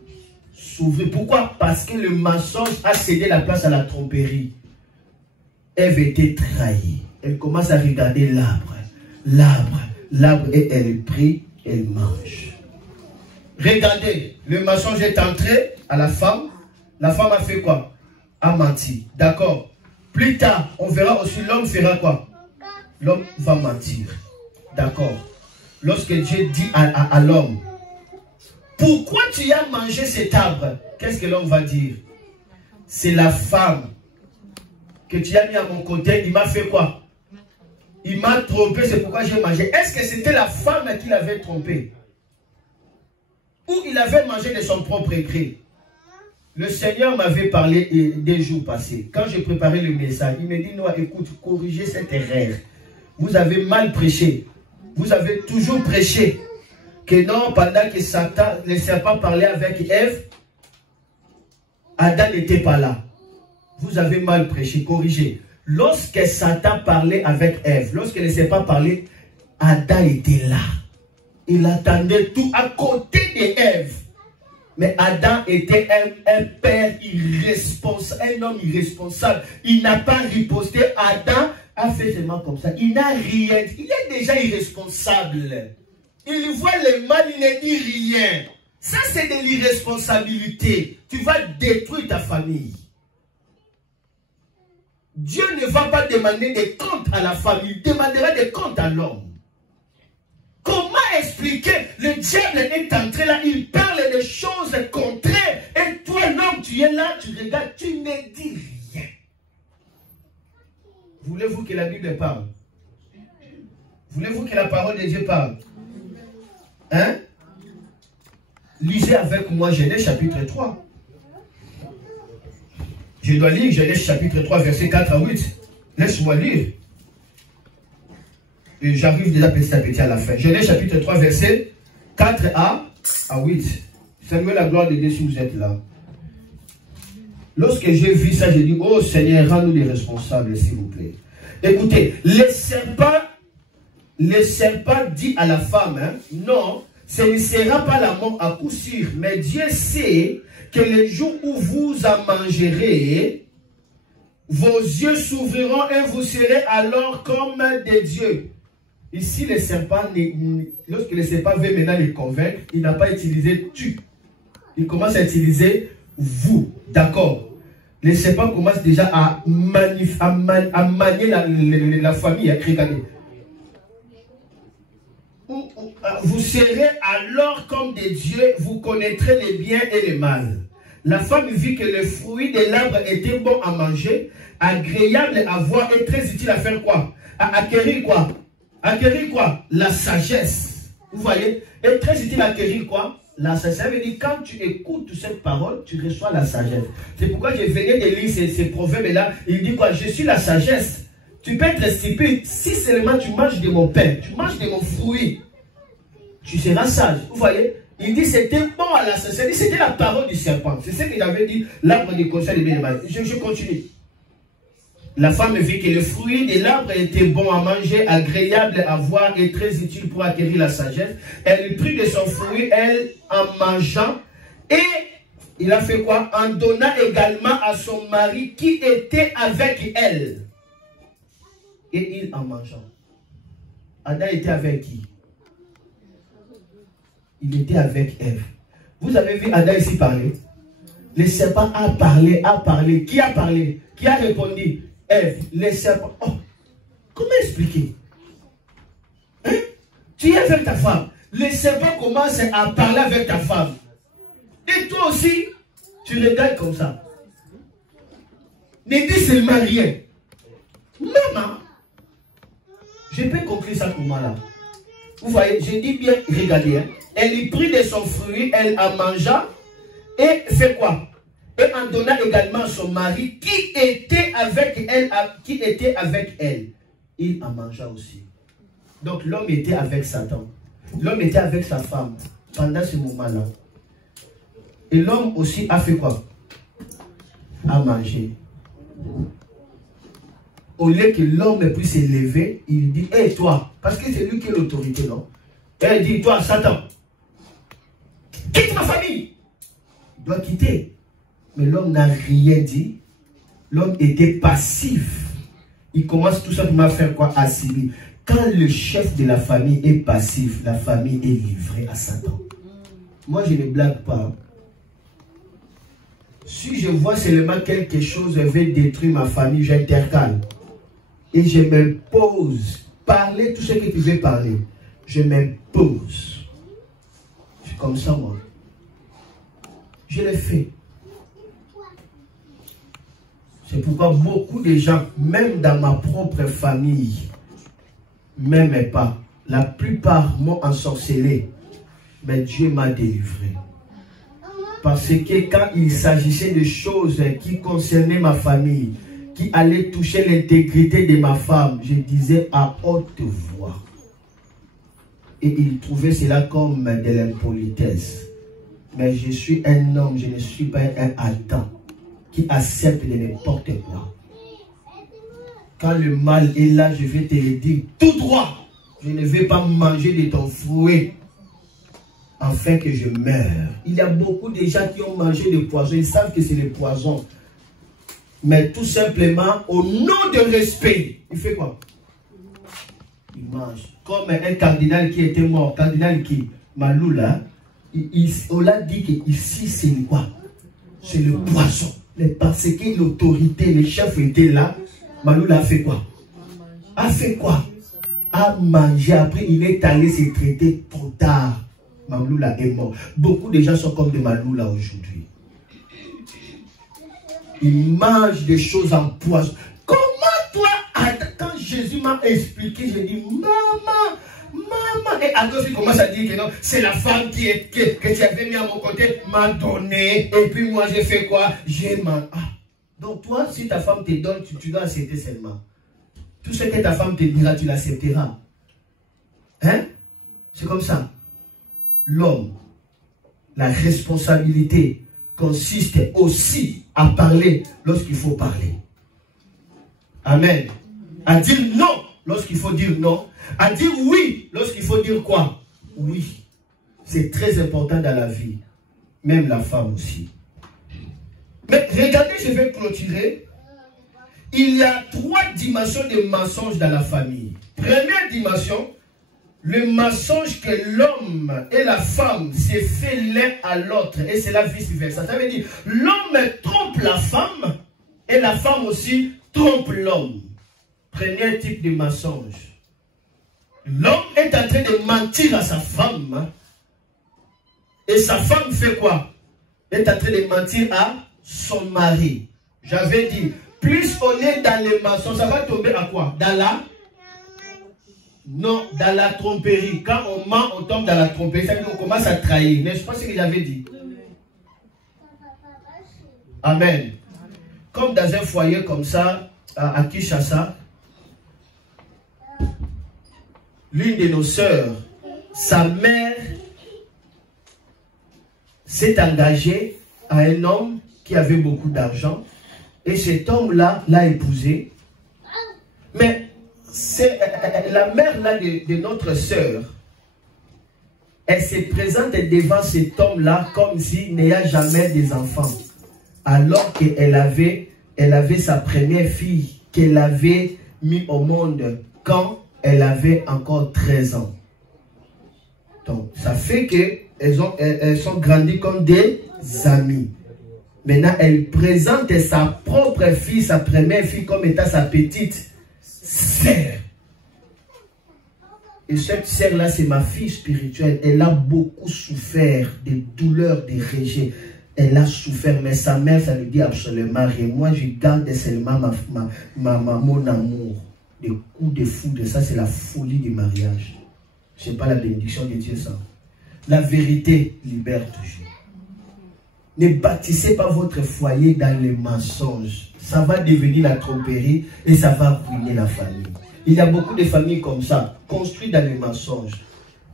S'ouvrir. Pourquoi? Parce que le mensonge a cédé la place à la tromperie. Ève était trahie. Elle commence à regarder l'arbre, et elle prie, elle mange. Regardez, le mensonge est entré à la femme. La femme a fait quoi? A menti. D'accord. Plus tard, on verra aussi l'homme fera quoi? L'homme va mentir. D'accord. Lorsque Dieu dit à l'homme, pourquoi tu as mangé cet arbre? Qu'est-ce que l'homme va dire? C'est la femme que tu as mis à mon côté. Il m'a fait quoi? Il m'a trompé, c'est pourquoi j'ai mangé. Est-ce que c'était la femme qui l'avait trompé? Ou il avait mangé de son propre gré? Le Seigneur m'avait parlé des jours passés. Quand j'ai préparé le message, il me dit, Noah, écoute, corrigez cette erreur. Vous avez mal prêché. Vous avez toujours prêché que non, pendant que Satan, le serpent parlait avec Ève, Adam n'était pas là. Vous avez mal prêché, corrigez. Lorsque Satan parlait avec Ève, lorsque le serpent parlait, Adam était là. Il attendait tout à côté d'Ève. Mais Adam était un père irresponsable, un homme irresponsable. Il n'a pas riposté. Adam a fait seulement comme ça. Il n'a rien. Il est déjà irresponsable. Il voit le mal, il ne dit rien. Ça, c'est de l'irresponsabilité. Tu vas détruire ta famille. Dieu ne va pas demander des comptes à la famille. Il demandera des comptes à l'homme. Comment expliquer? Le diable est entré là, il parle de choses contraires. Et toi, l'homme, tu es là, tu regardes, tu ne dis rien. Voulez-vous que la Bible parle? Voulez-vous que la parole de Dieu parle? Hein? Lisez avec moi Genèse chapitre 3. Je dois lire Genèse chapitre 3, verset 4 à 8. Laisse-moi lire. Et j'arrive déjà petit à petit à la fin. Genèse chapitre 3, verset 4 à 8. Saluez la gloire de Dieu si vous êtes là. Lorsque j'ai vu ça, j'ai dit, oh Seigneur, rends-nous les responsables, s'il vous plaît. Écoutez, le serpent dit à la femme, hein, non, ce ne sera pas la mort à coup sûr, mais Dieu sait que le jour où vous en mangerez, vos yeux s'ouvriront et vous serez alors comme des dieux. Ici, le serpent, lorsque le serpent veut maintenant les convaincre, il n'a pas utilisé tu. Il commence à utiliser vous. D'accord. Le serpent commence déjà à manier la famille. Regardez. Vous serez alors comme des dieux, vous connaîtrez les biens et les mal. La femme vit que le fruit de l'arbre était bon à manger, agréable à voir et très utile à faire quoi? À acquérir quoi? Acquérir quoi? La sagesse. Vous voyez? Et très utile à acquérir quoi? La sagesse. Ça veut dire quand tu écoutes cette parole, tu reçois la sagesse. C'est pourquoi je venais de lire ces proverbes-là. Il dit quoi? Je suis la sagesse. Tu peux être stupide si seulement tu manges de mon pain, tu manges de mon fruit. Tu seras sage. Vous voyez? Il dit c'était bon à la sagesse. C'était la parole du serpent. C'est ce qu'il avait dit, l'arbre du conseil de bien et mal. Je continue. La femme vit que le fruit de l'arbre était bon à manger, agréable à voir et très utile pour acquérir la sagesse. Elle prit de son fruit, elle, en mangeant, et il a fait quoi? En donnant également à son mari qui était avec elle. Et il en mangeant. Adam était avec qui? Il était avec Ève. Vous avez vu Adam ici parler? Le serpent a parlé, a parlé. Qui a parlé? Qui a répondu? Ève, les serpents. Oh, comment expliquer? Tu es avec ta femme. Le serpent commence à parler avec ta femme. Et toi aussi, tu regardes comme ça. Ne dis seulement rien. Maman, je peux conclure ça pour moi là. Vous voyez, je dis bien, regardez. Hein. Elle y prit de son fruit, elle en mangea. Et fait quoi? Et en donna également à son mari qui était avec elle. Il en mangea aussi. Donc l'homme était avec Satan. L'homme était avec sa femme pendant ce moment-là. Et l'homme aussi a fait quoi? A mangé. Au lieu que l'homme puisse se lever, il dit, hé toi, parce que c'est lui qui est l'autorité, non? Et il dit, toi, Satan, quitte ma famille. Il doit quitter. Mais l'homme n'a rien dit. L'homme était passif. Il commence tout simplement à faire quoi? À subir. Quand le chef de la famille est passif, la famille est livrée à Satan. Moi, je ne blague pas. Si je vois seulement quelque chose veut détruire ma famille, j'intercale. Et je me pose. Parler tout ce que tu veux parler. Je me pose. C'est comme ça, moi. Je le fais. C'est pourquoi beaucoup de gens, même dans ma propre famille, ne m'aimaient pas. La plupart m'ont ensorcelé. Mais Dieu m'a délivré. Parce que quand il s'agissait de choses qui concernaient ma famille, qui allaient toucher l'intégrité de ma femme, je disais à haute voix. Et il trouvait cela comme de l'impolitesse. Mais je suis un homme, je ne suis pas un hâtant qui accepte de n'importe quoi. Quand le mal est là, je vais te le dire tout droit. Je ne vais pas manger de ton fruit afin que je meure. Il y a beaucoup de gens qui ont mangé des poisons. Ils savent que c'est le poison. Mais tout simplement, au nom de respect, il fait quoi? Il mange. Comme un cardinal qui était mort. Cardinal qui? Maloula. On l'a dit que ici, c'est quoi? C'est le poisson. Mais parce que l'autorité, les chefs étaient là, Maloula a fait quoi? A fait quoi? A mangé. Après, il est allé se traiter trop tard. Maloula est mort. Beaucoup de gens sont comme de Maloula aujourd'hui. Ils mangent des choses en poison. Comment toi, quand Jésus m'a expliqué, j'ai dit, maman, et alors il commence à dire que non, c'est la femme que tu avais mis à mon côté, m'a donné, et puis moi j'ai fait quoi? J'ai mangé. Ah. Donc toi, si ta femme te donne, tu dois accepter seulement. Tout ce que ta femme te dira, tu l'accepteras. Hein? C'est comme ça. L'homme, la responsabilité consiste aussi à parler lorsqu'il faut parler. Amen. À dire non lorsqu'il faut dire non. À dire oui lorsqu'il faut dire quoi? Oui. C'est très important dans la vie. Même la femme aussi. Mais regardez, je vais clôturer. Il y a 3 dimensions de mensonges dans la famille. Première dimension, le mensonge que l'homme et la femme se fait l'un à l'autre. Et c'est la vice-versa. Ça veut dire, l'homme trompe la femme et la femme aussi trompe l'homme. Premier type de mensonge. L'homme est en train de mentir à sa femme. Et sa femme fait quoi? Elle est en train de mentir à son mari. J'avais dit, plus on est dans les mensonges, ça va tomber à quoi? Dans la... Non, dans la tromperie. Quand on ment, on tombe dans la tromperie. Ça veut dire qu'on commence à trahir. N'est-ce pas ce que j'avais dit? Amen. Comme dans un foyer comme ça, à Kinshasa, l'une de nos sœurs, sa mère s'est engagée à un homme qui avait beaucoup d'argent. Et cet homme-là l'a épousée. Mais c'est la mère là de notre sœur. Elle se présente devant cet homme-là comme s'il n'y a jamais des enfants. Alors qu'elle avait sa première fille qu'elle avait mis au monde quand elle avait encore 13 ans. Donc, ça fait qu'elles sont grandies comme des amies. Maintenant, elle présente sa propre fille, sa première fille, comme étant sa petite sœur. Et cette sœur-là, c'est ma fille spirituelle. Elle a beaucoup souffert des douleurs, des rejets. Elle a souffert, mais sa mère, ça ne dit absolument rien. Moi, je garde seulement mon amour. Des coups de foudre, ça, c'est la folie du mariage. Ce n'est pas la bénédiction de Dieu, ça. La vérité libère toujours. Ne bâtissez pas votre foyer dans les mensonges. Ça va devenir la tromperie et ça va ruiner la famille. Il y a beaucoup de familles comme ça, construites dans les mensonges.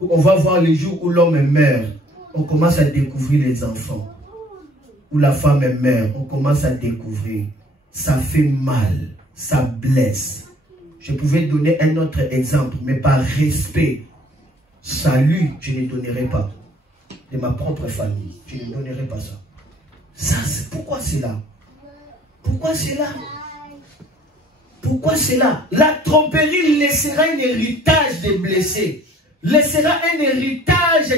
On va voir les jours où l'homme meurt, on commence à découvrir les enfants. Où la femme meurt, on commence à découvrir. Ça fait mal, ça blesse. Je pouvais donner un autre exemple, mais par respect, salut, je ne donnerai pas. De ma propre famille, je ne donnerai pas ça. Ça, pourquoi c'est là? Pourquoi c'est là? Pourquoi c'est là? La tromperie laissera un héritage des blessés, laissera un héritage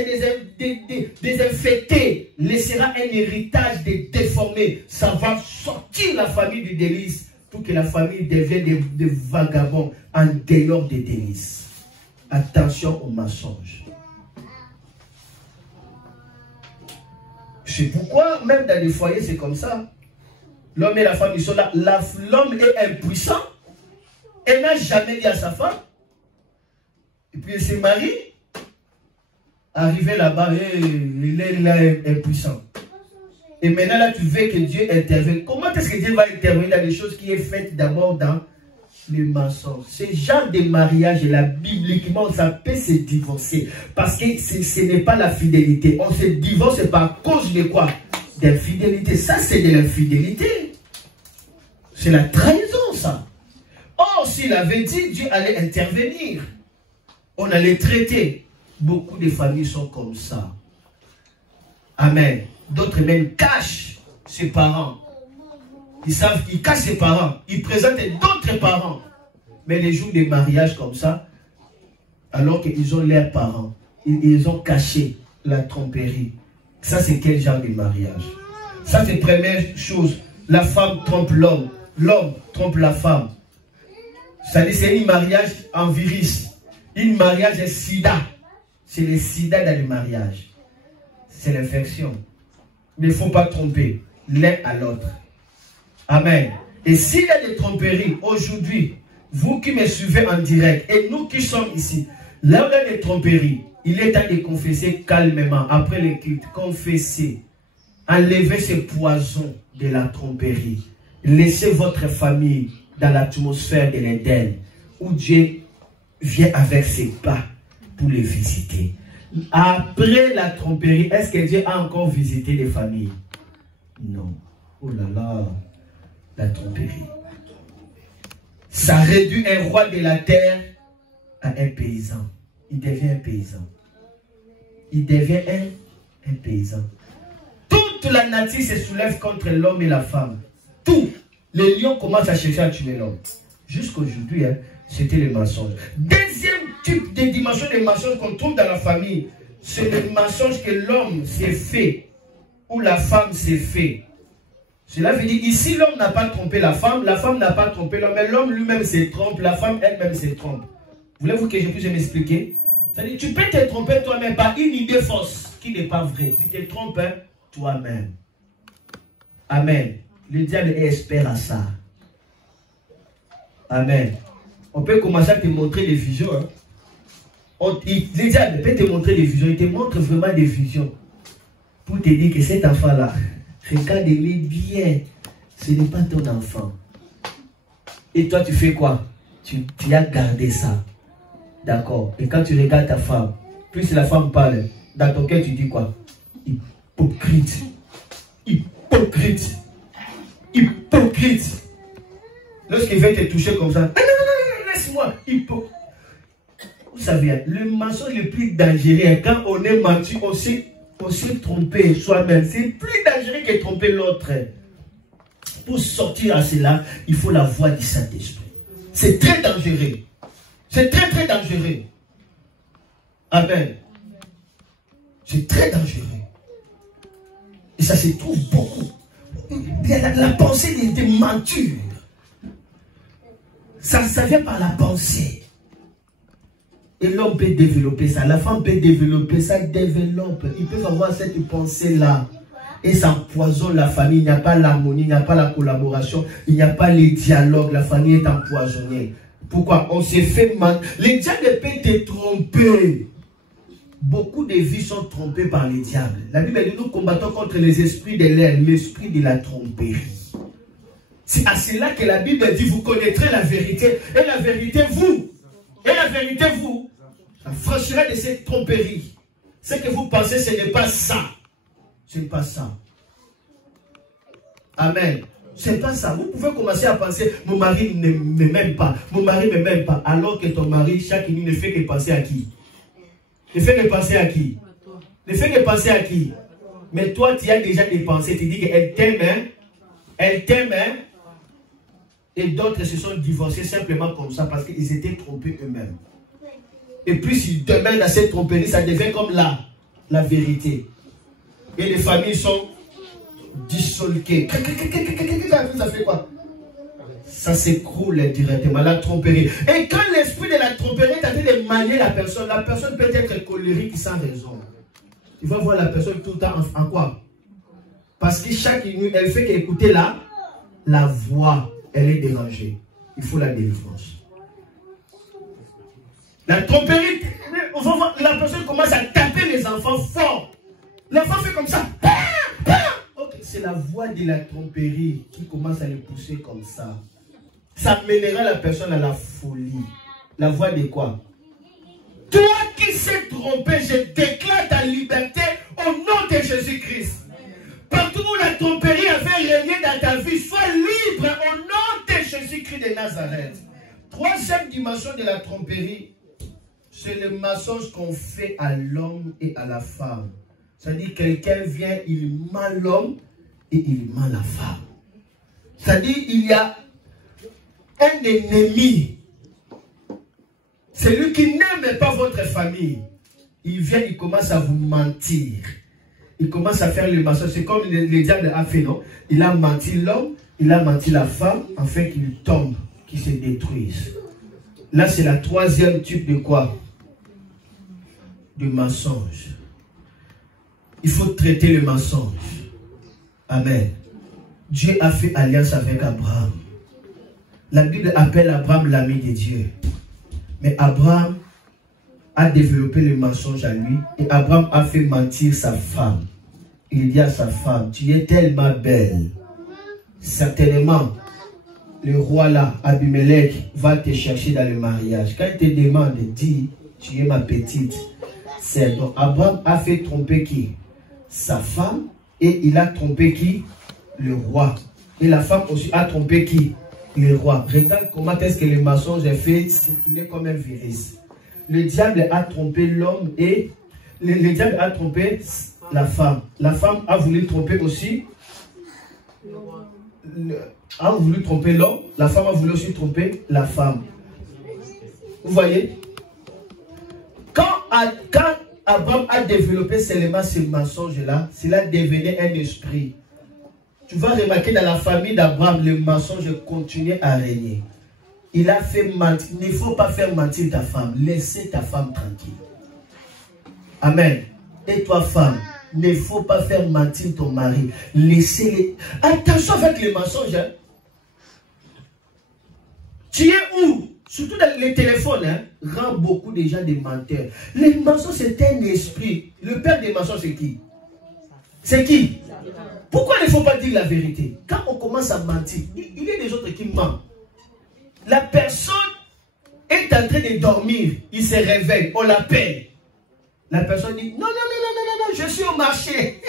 des infectés, laissera un héritage des déformés. Ça va sortir la famille du délice pour que la famille devienne des vagabonds en dehors des délices. Attention aux mensonges. C'est pourquoi, même dans les foyers, c'est comme ça. L'homme et la femme, ils sont là. L'homme est impuissant. Elle n'a jamais dit à sa femme. Et puis, elle s'est mariée. Arrivé là-bas, il est là, impuissant. Et maintenant, là, tu veux que Dieu intervienne. Comment est-ce que Dieu va intervenir dans les choses qui est faites d'abord dans le mensonge? Ce genre de mariage, là, bibliquement, ça peut se divorcer. Parce que ce n'est pas la fidélité. On se divorce par cause de quoi? D'infidélité. Ça, c'est de l'infidélité. C'est la trahison, ça. Or, s'il avait dit, Dieu allait intervenir. On allait traiter. Beaucoup de familles sont comme ça. Amen. D'autres même cachent ses parents. Ils savent qu'ils cachent ses parents. Ils présentent d'autres parents. Mais les jours de mariage comme ça, alors qu'ils ont leurs parents, ils ont caché la tromperie. Ça, c'est quel genre de mariage? Ça, c'est la première chose. La femme trompe l'homme. L'homme trompe la femme. C'est un mariage en virus. Un mariage sida. C'est le sida dans le mariage. C'est l'infection. Mais il ne faut pas tromper l'un à l'autre. Amen. Et s'il y a des tromperies aujourd'hui, vous qui me suivez en direct et nous qui sommes ici, là où il y a des tromperies, il est temps de confesser calmement après le culte. Confessez. Enlevez ce poison de la tromperie. Laissez votre famille dans l'atmosphère de l'Éden où Dieu vient avec ses pas pour les visiter. Après la tromperie, est-ce que Dieu a encore visité les familles? Non. Oh là là, la tromperie. Ça réduit un roi de la terre à un paysan. Il devient un paysan. Il devient un paysan. Toute la nature se soulève contre l'homme et la femme. Tout. Les lions commencent à chercher à tuer l'homme. Jusqu'aujourd'hui, hein, c'était le mensonge. Deuxième type de dimension de mensonge qu'on trouve dans la famille, c'est le mensonge que l'homme s'est fait ou la femme s'est fait. Cela veut dire, ici, l'homme n'a pas trompé la femme n'a pas trompé l'homme, mais l'homme lui-même se trompe, la femme elle-même se trompe. Voulez-vous que je puisse m'expliquer? C'est-à-dire, tu peux te tromper toi-même par une idée fausse qui n'est pas vraie. Tu te trompes toi-même. Amen. Le diable est expert à ça. Amen. On peut commencer à te montrer des visions. Hein. Le diable peut te montrer des visions. Il te montre vraiment des visions. Pour te dire que cet enfant-là, regarde-le bien. Ce n'est pas ton enfant. Et toi, tu fais quoi? Tu as gardé ça. D'accord. Et quand tu regardes ta femme, plus la femme parle, dans ton cœur, tu dis quoi? Hypocrite. Hypocrite. Hypocrite. Lorsqu'il va te toucher comme ça, non, laisse-moi. Vous savez, le mensonge le plus dangereux, quand on est menti, on s'est trompé soi-même. C'est plus dangereux que tromper l'autre. Pour sortir à cela, il faut la voix du Saint-Esprit. C'est très dangereux. C'est très, très dangereux. Amen. C'est très dangereux. Et ça se trouve beaucoup. La pensée de mentir. Ça vient par la pensée. Et l'homme peut développer ça. La femme peut développer ça, développe. Ils peuvent avoir cette pensée-là. Et ça empoisonne la famille. Il n'y a pas l'harmonie, il n'y a pas la collaboration, il n'y a pas les dialogues. La famille est empoisonnée. Pourquoi? On s'est fait mal. Les diables peuvent te tromper. Beaucoup de vies sont trompées par les diables. La Bible dit nous combattons contre les esprits de l'air, l'esprit de la tromperie. C'est à cela que la Bible dit vous connaîtrez la vérité. Et la vérité vous. Et la vérité vous. Franchira de cette tromperie. Ce que vous pensez, ce n'est pas ça. Ce n'est pas ça. Amen. Ce n'est pas ça. Vous pouvez commencer à penser, mon mari ne m'aime pas. Mon mari ne m'aime pas. Alors que ton mari, chaque nuit, ne fait que penser à qui? Ne fait que penser à qui? Ne fait que penser à qui? Mais toi, tu as déjà des pensées. Tu dis qu'elle t'aime, hein? Elle t'aime, hein? Et d'autres se sont divorcés simplement comme ça parce qu'ils étaient trompés eux-mêmes. Et puis s'ils demeurent dans cette tromperie, ça devient comme la vérité. Et les familles sont dissolquées. Ça fait quoi? Ça s'écroule directement, la tromperie. Et quand l'esprit de la tromperie est en train de manier la personne peut être colérique sans raison. Il va voir la personne tout le temps en quoi? Parce que chaque nuit, elle fait qu'écouter la voix, elle est dérangée. Il faut la délivrance. La tromperie, on va voir, la personne commence à taper les enfants fort. L'enfant fait comme ça. Okay, c'est la voix de la tromperie qui commence à les pousser comme ça. Ça mènera la personne à la folie. La voix de quoi? Toi qui sais tromper, je déclare ta liberté au nom de Jésus-Christ. Partout où la tromperie avait régné dans ta vie, sois libre au nom de Jésus-Christ de Nazareth. Troisième dimension de la tromperie, c'est le mensonge qu'on fait à l'homme et à la femme. C'est-à-dire quelqu'un vient, il ment l'homme et il ment la femme. C'est-à-dire il y a un ennemi. Celui qui n'aime pas votre famille. Il vient, il commence à vous mentir. Il commence à faire le mensonge. C'est comme le diable a fait, non? Il a menti l'homme, il a menti la femme, afin qu'il tombe, qu'il se détruise. Là, c'est la troisième type de quoi? De mensonge. Il faut traiter le mensonge. Amen. Dieu a fait alliance avec Abraham. La Bible appelle Abraham l'ami de Dieu. Mais Abraham a développé le mensonge à lui. Et Abraham a fait mentir sa femme. Il dit à sa femme, tu es tellement belle. Certainement, le roi là, Abimelech, va te chercher dans le mariage. Quand il te demande, dis, tu es ma petite. C'est donc Abraham a fait tromper qui? Sa femme. Et il a trompé qui? Le roi. Et la femme aussi a trompé qui? Le roi. Regarde comment est-ce que le mensonge est fait circuler comme un virus. Le diable a trompé l'homme et le diable a trompé la femme. La femme a voulu tromper aussi. A voulu tromper l'homme. La femme a voulu aussi tromper la femme. Vous voyez? Quand Abraham a développé seulement ce mensonge-là, cela devenait un esprit. Tu vas remarquer dans la famille d'Abraham, le mensonge continuait à régner. Il a fait mentir. Il ne faut pas faire mentir ta femme. Laissez ta femme tranquille. Amen. Et toi, femme, il ne faut pas faire mentir ton mari. Laissez-les. Attention avec les mensonges. Hein. Tu es où? Surtout dans les téléphones, hein, rend beaucoup de gens des menteurs. Les mensonges, c'est un esprit. Le père des mensonges, c'est qui? C'est qui? Pourquoi il ne faut pas dire la vérité? Quand on commence à mentir, il y a des autres qui mentent. La personne est en train de dormir, il se réveille, on l'appelle. La personne dit, non, je suis au marché.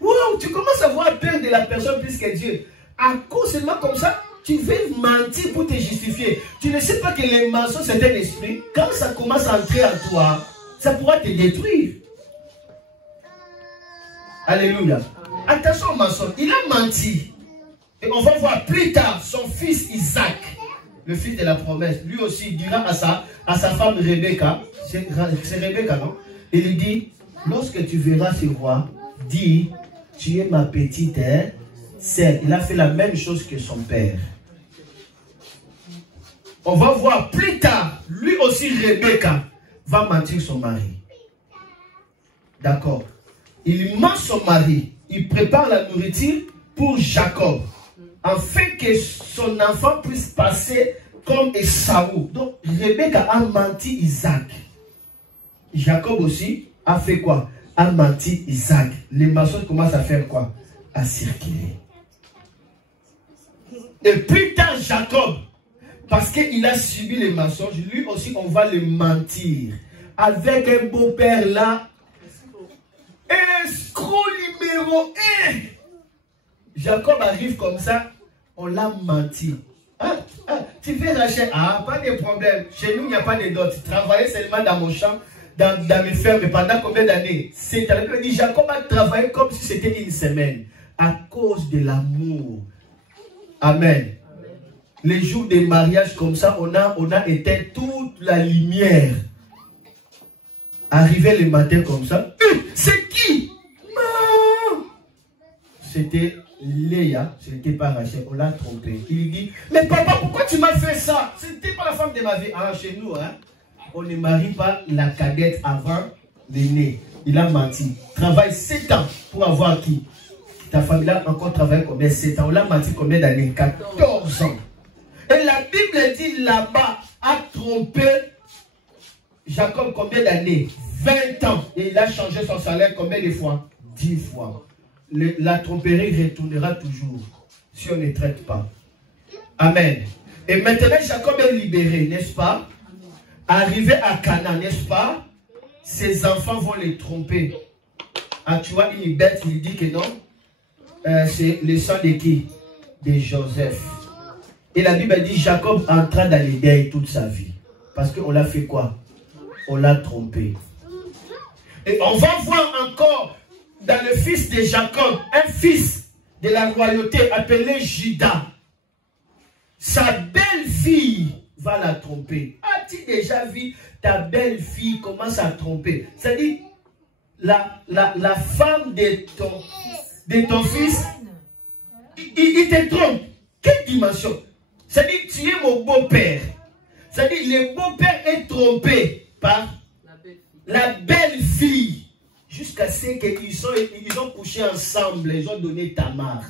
Wow, tu commences à avoir peur de la personne plus que Dieu. À cause seulement comme ça, tu veux mentir pour te justifier. Tu ne sais pas que les mensonges, c'est un esprit. Quand ça commence à entrer en toi, ça pourra te détruire. Alléluia. Attention au mensonge. Il a menti. Et on va voir plus tard son fils Isaac, le fils de la promesse. Lui aussi dira à sa femme Rebecca. C'est Rebecca, non? Il lui dit, lorsque tu verras ce roi, dis, tu es ma petite sœur. Il a fait la même chose que son père. On va voir plus tard, lui aussi, Rebecca, va mentir son mari. D'accord. Il ment son mari. Il prépare la nourriture pour Jacob. Afin que son enfant puisse passer comme Esaü. Donc, Rebecca a menti Isaac. Jacob aussi a fait quoi? A menti Isaac. Les mensonges commencent à faire quoi? À circuler. Et plus tard, Jacob, parce qu'il a subi les mensonges, lui aussi, on va le mentir. Avec un beau-père là, escroc numéro 1. Jacob arrive comme ça, on l'a menti. Tu veux racheter? Pas de problème. Chez nous, il n'y a pas de dot. Travailler seulement dans mon champ, dans mes fermes, pendant combien d'années? C'est-à-dire que Jacob a travaillé comme si c'était une semaine. À cause de l'amour. Amen. Les jours de mariage comme ça, on a éteint toute la lumière. Arrivé le matin comme ça. C'est qui? Non. C'était Léa, ce n'était pas Rachel, on l'a trompé. Il dit, mais papa, pourquoi tu m'as fait ça? C'était pas la femme de ma vie. Chez nous, on ne marie pas la cadette avant l'aîné. Il a menti. Travaille 7 ans pour avoir qui? Ta famille a encore travaillé combien? 7 ans. On l'a menti combien d'années? 14 ans. Et la Bible dit là-bas, a trompé Jacob combien d'années? 20 ans. Et il a changé son salaire combien de fois? 10 fois. La tromperie retournera toujours si on ne traite pas. Amen. Et maintenant, Jacob est libéré, n'est-ce pas? Arrivé à Canaan, n'est-ce pas? Ses enfants vont les tromper. Tu vois, une bête, il dit que non. C'est le sang de qui? De Joseph. Et la Bible dit Jacob entra dans les deuils toute sa vie. Parce qu'on l'a fait quoi? On l'a trompé. Et on va voir encore dans le fils de Jacob, un fils de la royauté appelé Juda. Sa belle-fille va la tromper. As-tu déjà vu ta belle-fille commence à tromper? C'est-à-dire, la femme de ton fils, il te trompe. Quelle dimension? C'est-à-dire, tu es mon beau-père. C'est-à-dire, le beau-père est trompé par la belle-fille. Jusqu'à ce qu'ils ont couché ensemble, ils ont donné Tamar.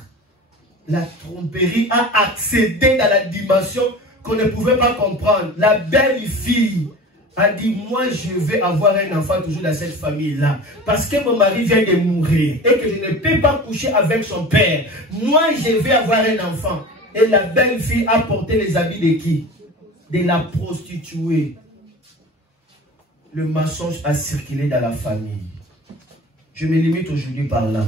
La tromperie a accédé dans la dimension qu'on ne pouvait pas comprendre. La belle-fille a dit, moi je vais avoir un enfant toujours dans cette famille-là. Parce que mon mari vient de mourir et que je ne peux pas coucher avec son père. Moi je vais avoir un enfant. Et la belle-fille a porté les habits de qui? De la prostituée. Le mensonge a circulé dans la famille. Je me limite aujourd'hui par là.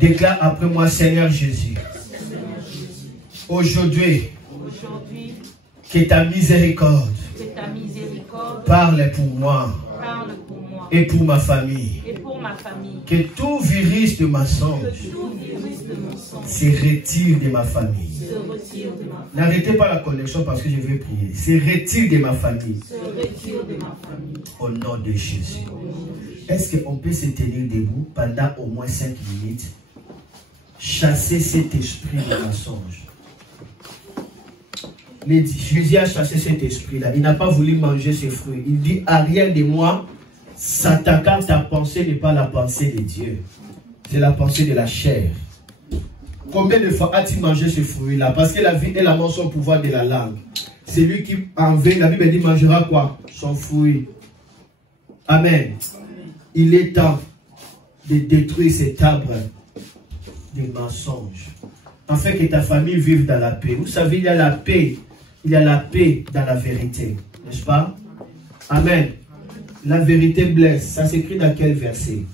Déclare après moi, Seigneur Jésus. Aujourd'hui, que ta miséricorde parle pour moi et pour ma famille. Que tout virus de mensonge se retire de ma famille. N'arrêtez pas la connexion parce que je vais prier. Se retire de ma famille. Au nom de Jésus. Est-ce qu'on peut se tenir debout pendant au moins 5 minutes? Chasser cet esprit de mensonge. Jésus a chassé cet esprit-là. Il n'a pas voulu manger ses fruits. Il dit, à rien de moi, s'attaquant ta pensée n'est pas la pensée de Dieu. C'est la pensée de la chair. Combien de fois as-tu mangé ce fruit-là? Parce que la vie et la mort sont au pouvoir de la langue. C'est lui qui en veut. La Bible dit, mangera quoi? Son fruit. Amen. Il est temps de détruire cet arbre des mensonges. Afin que ta famille vive dans la paix. Vous savez, il y a la paix. Il y a la paix dans la vérité. N'est-ce pas? Amen. La vérité blesse. Ça s'écrit dans quel verset?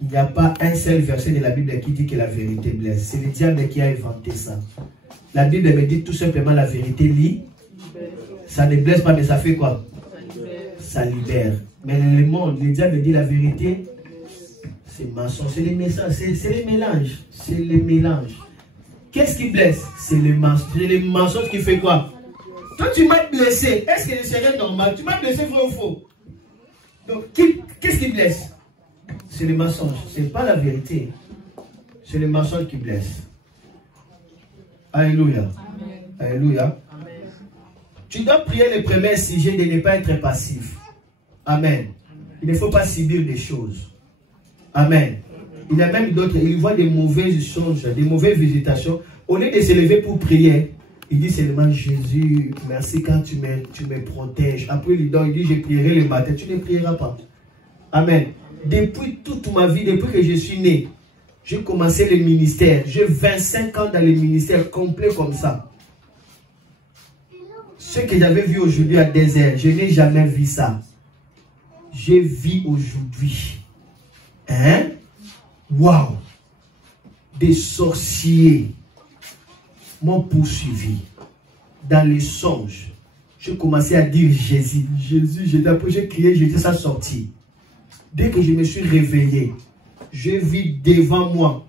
Il n'y a pas un seul verset de la Bible qui dit que la vérité blesse. C'est le diable qui a inventé ça. La Bible me dit tout simplement la vérité lit. Ça ne blesse pas, mais ça fait quoi? Ça libère. Mais le monde, le diable dit la vérité, c'est mensonge. C'est les messages, c'est les mélanges. C'est les mélanges. Qu'est-ce qui blesse? C'est le mensonge. C'est les mensonges qui fait quoi? Toi, tu m'as blessé. Est-ce que c'est normal? Tu m'as blessé vrai ou faux? Donc, qu'est-ce qui blesse? C'est le mensonge. Ce n'est pas la vérité. C'est le mensonge qui blesse. Alléluia. Amen. Alléluia. Amen. Tu dois prier le premier sujet de ne pas être passif. Amen. Il ne faut pas subir des choses. Amen. Il y a même d'autres, il voit des mauvaises choses, des mauvaises visitations. Au lieu de se lever pour prier, il dit seulement Jésus, merci quand tu me protèges. Après il dit je prierai le matin. Tu ne prieras pas. Amen. Depuis toute ma vie, depuis que je suis né, j'ai commencé le ministère. J'ai 25 ans dans le ministère complet comme ça. Ce que j'avais vu aujourd'hui à désert, je n'ai jamais vu ça. Je vis aujourd'hui. Hein? Waouh! Des sorciers m'ont poursuivi dans les songes. J'ai commencé à dire Jésus, Jésus. Après j'ai crié, Jésus, ça sorti. Dès que je me suis réveillé, je vis devant moi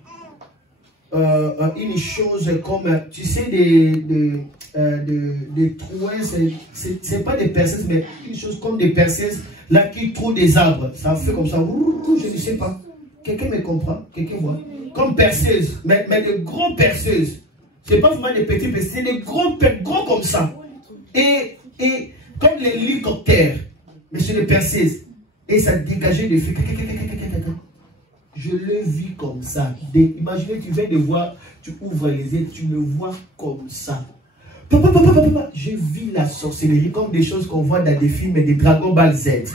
une chose comme, tu sais, des trouins, c'est pas des perceuses, mais une chose comme des perceuses là qui trouvent des arbres. Ça fait comme ça, je ne sais pas. Quelqu'un me comprend? Quelqu'un voit? Comme perceuses, mais de gros perceuses. C'est pas vraiment des petits perceuses, c'est des gros comme ça. Et comme les hélicoptères, mais c'est des perceuses. Et ça dégageait des feux. Je le vis comme ça. Imaginez, tu viens de voir, tu ouvres les yeux, tu le vois comme ça. Je vis la sorcellerie comme des choses qu'on voit dans des films des Dragon Ball Z.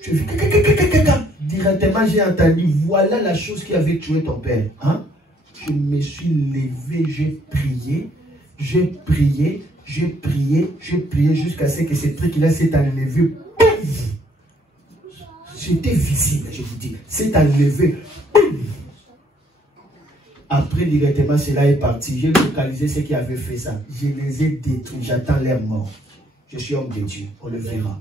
Je vis. Directement, j'ai entendu, voilà la chose qui avait tué ton père. Hein? Je me suis levé, j'ai prié, jusqu'à ce que ce truc-là s'est enlevé. C'était visible, je vous dis. C'est enlevé. Après, directement, cela est parti. J'ai localisé ceux qui avaient fait ça. Je les ai détruits. J'attends leur mort. Je suis homme de Dieu. On le verra.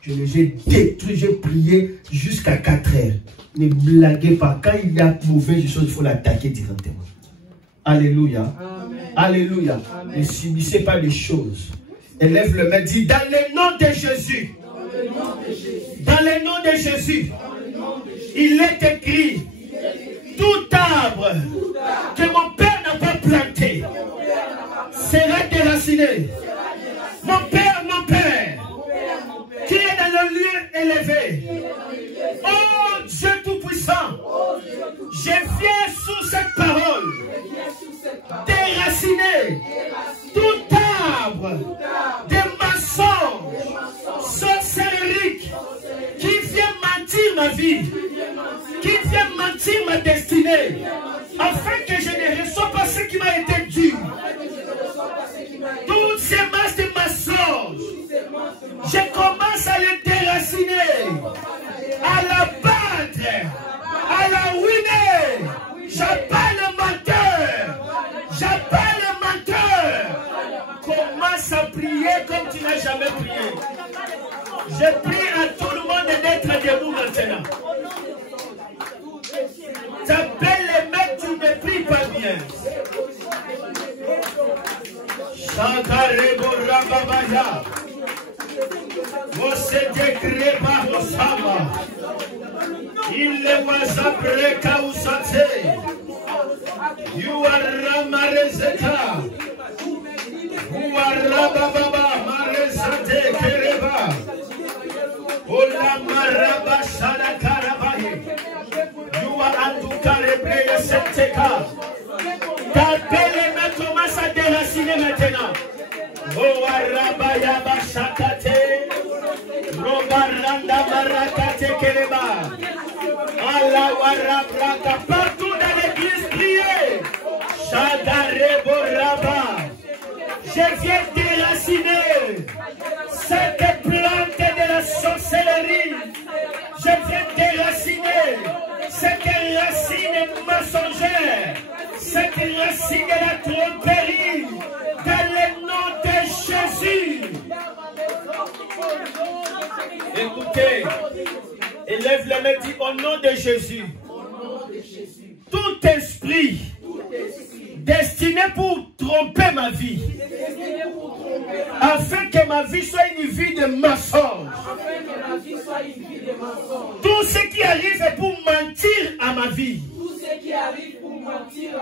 Je les ai détruits. J'ai prié jusqu'à 4 heures. Ne blaguez pas. Quand il y a mauvaise chose, il faut l'attaquer directement. Alléluia. Amen. Alléluia. Amen. Ne subissez pas les choses. Élève le main, dit dans le nom de Jésus. Dans le nom de Jésus. Il est écrit. Tout arbre que mon père n'a pas planté sera déraciné. Mon père, qui est dans le lieu élevé. Oh Dieu Tout-Puissant, je viens sous cette parole déraciner tout arbre de mensonges sorcelleries qui vient mentir ma vie, qui vient mentir ma destinée, afin que je ne reçois pas ce qui m'a été dû. Toutes ces masses de mensonges, je commence à les déraciner, à l'abattre, à la ruiner. J'appelle le menteur, j'appelle le menteur. Commence à prier comme tu n'as jamais prié. Je prie à tout le monde d'être debout maintenant. T'appelles les mecs, tu ne pries pas bien. Shakarebo Rababaya. Você decree par Osama. Il le was après Kausate. You are Ramarezeta. You are Rabababa Marezate Kereba. Ola Maraba Sana Karabahi. You are Antukarebre Seteka. T'appelles mais commence à déraciner maintenant. Oh Arabaya Bashakate. Robaranda Marakate Kereba. Allah Warabraka. Partout dans l'église, priez. Shadarebo Rabba. Je viens déraciner cette plante de la sorcellerie. Je viens déraciner cette racine mensongère, cette racine de la tromperie, dans le nom de Jésus. Écoutez, élève la main, dit au nom de Jésus. Tout esprit destiné pour tromper ma vie, afin que ma vie soit une vie de mensonge. Tout ce qui arrive pour mentir à ma vie,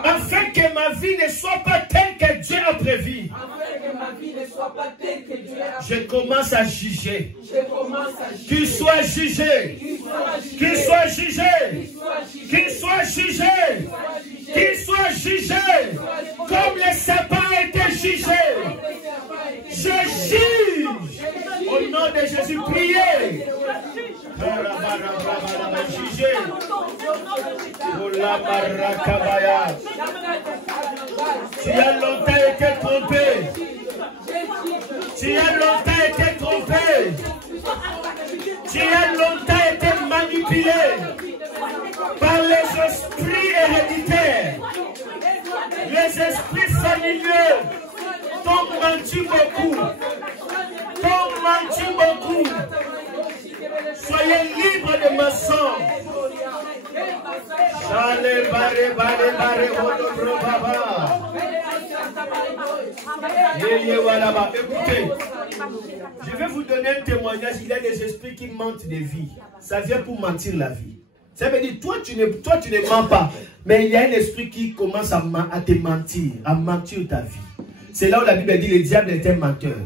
afin que ma vie ne soit pas telle que Dieu a propre vie. Je commence à juger. Qu'il soit jugé. Qu'il soit jugé. Qu'il soit jugé. Qu'il soit jugé. Comme le sapin a été jugé. Je juge. Au nom de Jésus, priez. Jugé. Tu as longtemps été trompé. Tu as longtemps été trompé. Tu as longtemps été manipulé par les esprits héréditaires. Les esprits familiers t'ont menti beaucoup. T'ont menti beaucoup. Soyez libres de mensonges. Écoutez, je vais vous donner un témoignage. Il y a des esprits qui mentent des vies. Ça vient pour mentir la vie. Ça veut dire, toi tu ne mens pas. Mais il y a un esprit qui commence à te mentir, à mentir ta vie. C'est là où la Bible dit le diable est un menteur.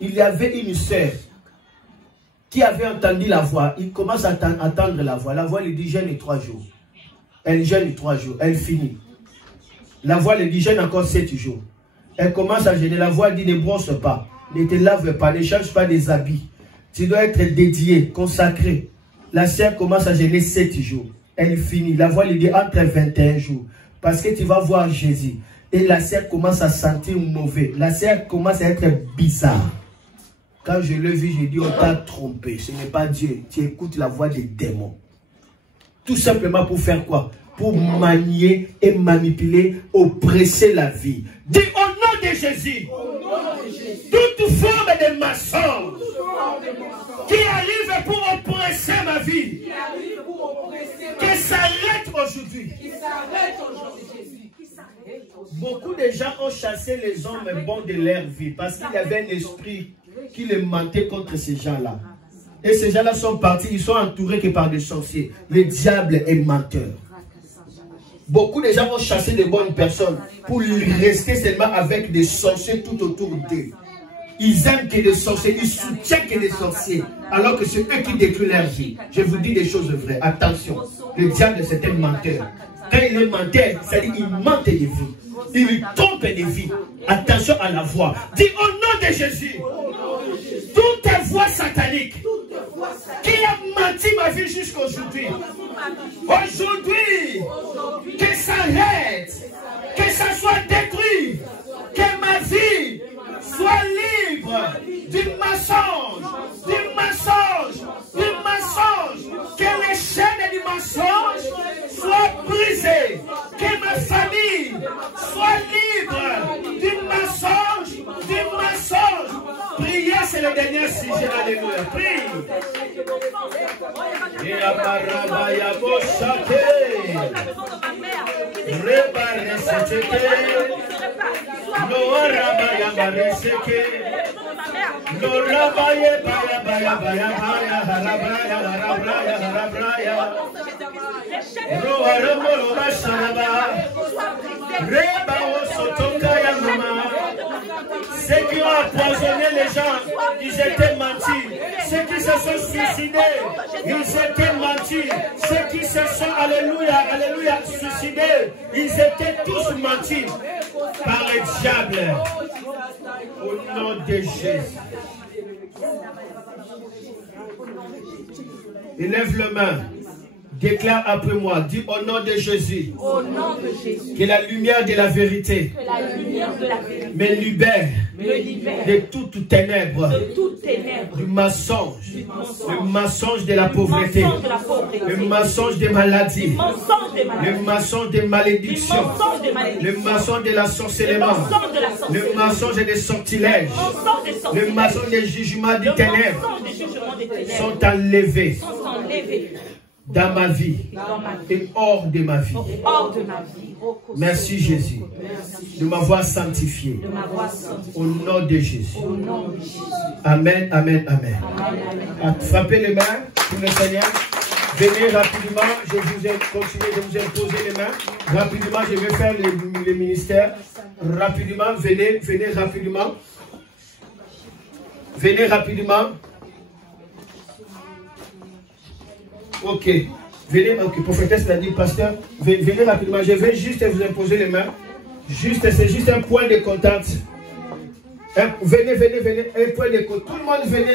Il y avait une sœur qui avait entendu la voix. Il commence à entendre la voix. La voix lui dit jeûne 3 jours. Elle jeûne 3 jours. Elle finit. La voix lui dit jeûne encore 7 jours. Elle commence à jeûner. La voix dit ne brosse pas. Ne te lave pas. Ne change pas des habits. Tu dois être dédié, consacré. La sœur commence à jeûner 7 jours. Elle finit. La voix lui dit entre 21 jours. Parce que tu vas voir Jésus. Et la sœur commence à sentir mauvais. La sœur commence à être bizarre. Quand je l'ai vu, j'ai dit, on t'a trompé. Ce n'est pas Dieu. Tu écoutes la voix des démons. Tout simplement pour faire quoi? Pour manier et manipuler, oppresser la vie. Dis au nom de Jésus. Toute forme de mensonge qui arrive pour oppresser ma vie. Que s'arrête aujourd'hui. Beaucoup de gens ont chassé les hommes bons de leur vie parce qu'il y avait un esprit qui les mentait contre ces gens-là. Et ces gens-là sont partis, ils sont entourés que par des sorciers. Le diable est menteur. Beaucoup de gens ont chassé de bonnes personnes pour rester seulement avec des sorciers tout autour d'eux. Ils aiment que des sorciers, ils soutiennent que des sorciers, alors que c'est eux qui détruisent leur vie. Je vous dis des choses vraies. Attention, le diable c'est un menteur. Quand il est menteur, c'est-à-dire qu'il mente des vies. Il trompe des vies. Attention à la voix. Dis au nom de Jésus. Toute voix satanique qui a menti ma vie jusqu'à aujourd'hui. Aujourd'hui, que ça arrête, que ça soit détruit, que ma vie soit libre du mensonge, que les chaînes du mensonge soient brisées, que ma famille soit libre du mensonge. Priez, c'est le dernier sujet, alléluia. Prie. Ceux qui ont empoisonné les gens, ils étaient mentis. Ceux qui se sont suicidés, ils étaient mentis. Ceux qui se sont, alléluia, suicidés, ils étaient tous mentis par le diable. Au nom de Jésus. Élève la main. Déclare après moi, dis au nom de Jésus, que la lumière de la vérité, me libère, de toute ténèbre, du mensonge, le mensonge de la pauvreté, le mensonge des maladies, le mensonge des malédictions, le mensonge de la sorcellerie, le mensonge des sortilèges, le mensonge des jugements des ténèbres sont enlevés dans ma vie et hors de ma vie. Merci Jésus de m'avoir sanctifié. Au nom de Jésus. Amen, amen, amen. Frappez les mains pour le Seigneur. Venez rapidement, je vous ai continué de vous imposer les mains. Rapidement, je vais faire les ministères. Rapidement, venez rapidement. Venez rapidement. Ok. Venez, ok, prophétesse l'a dit, pasteur. Venez rapidement, je vais juste vous imposer les mains. C'est juste un point de contact. Venez, un point de contact. Tout le monde venez.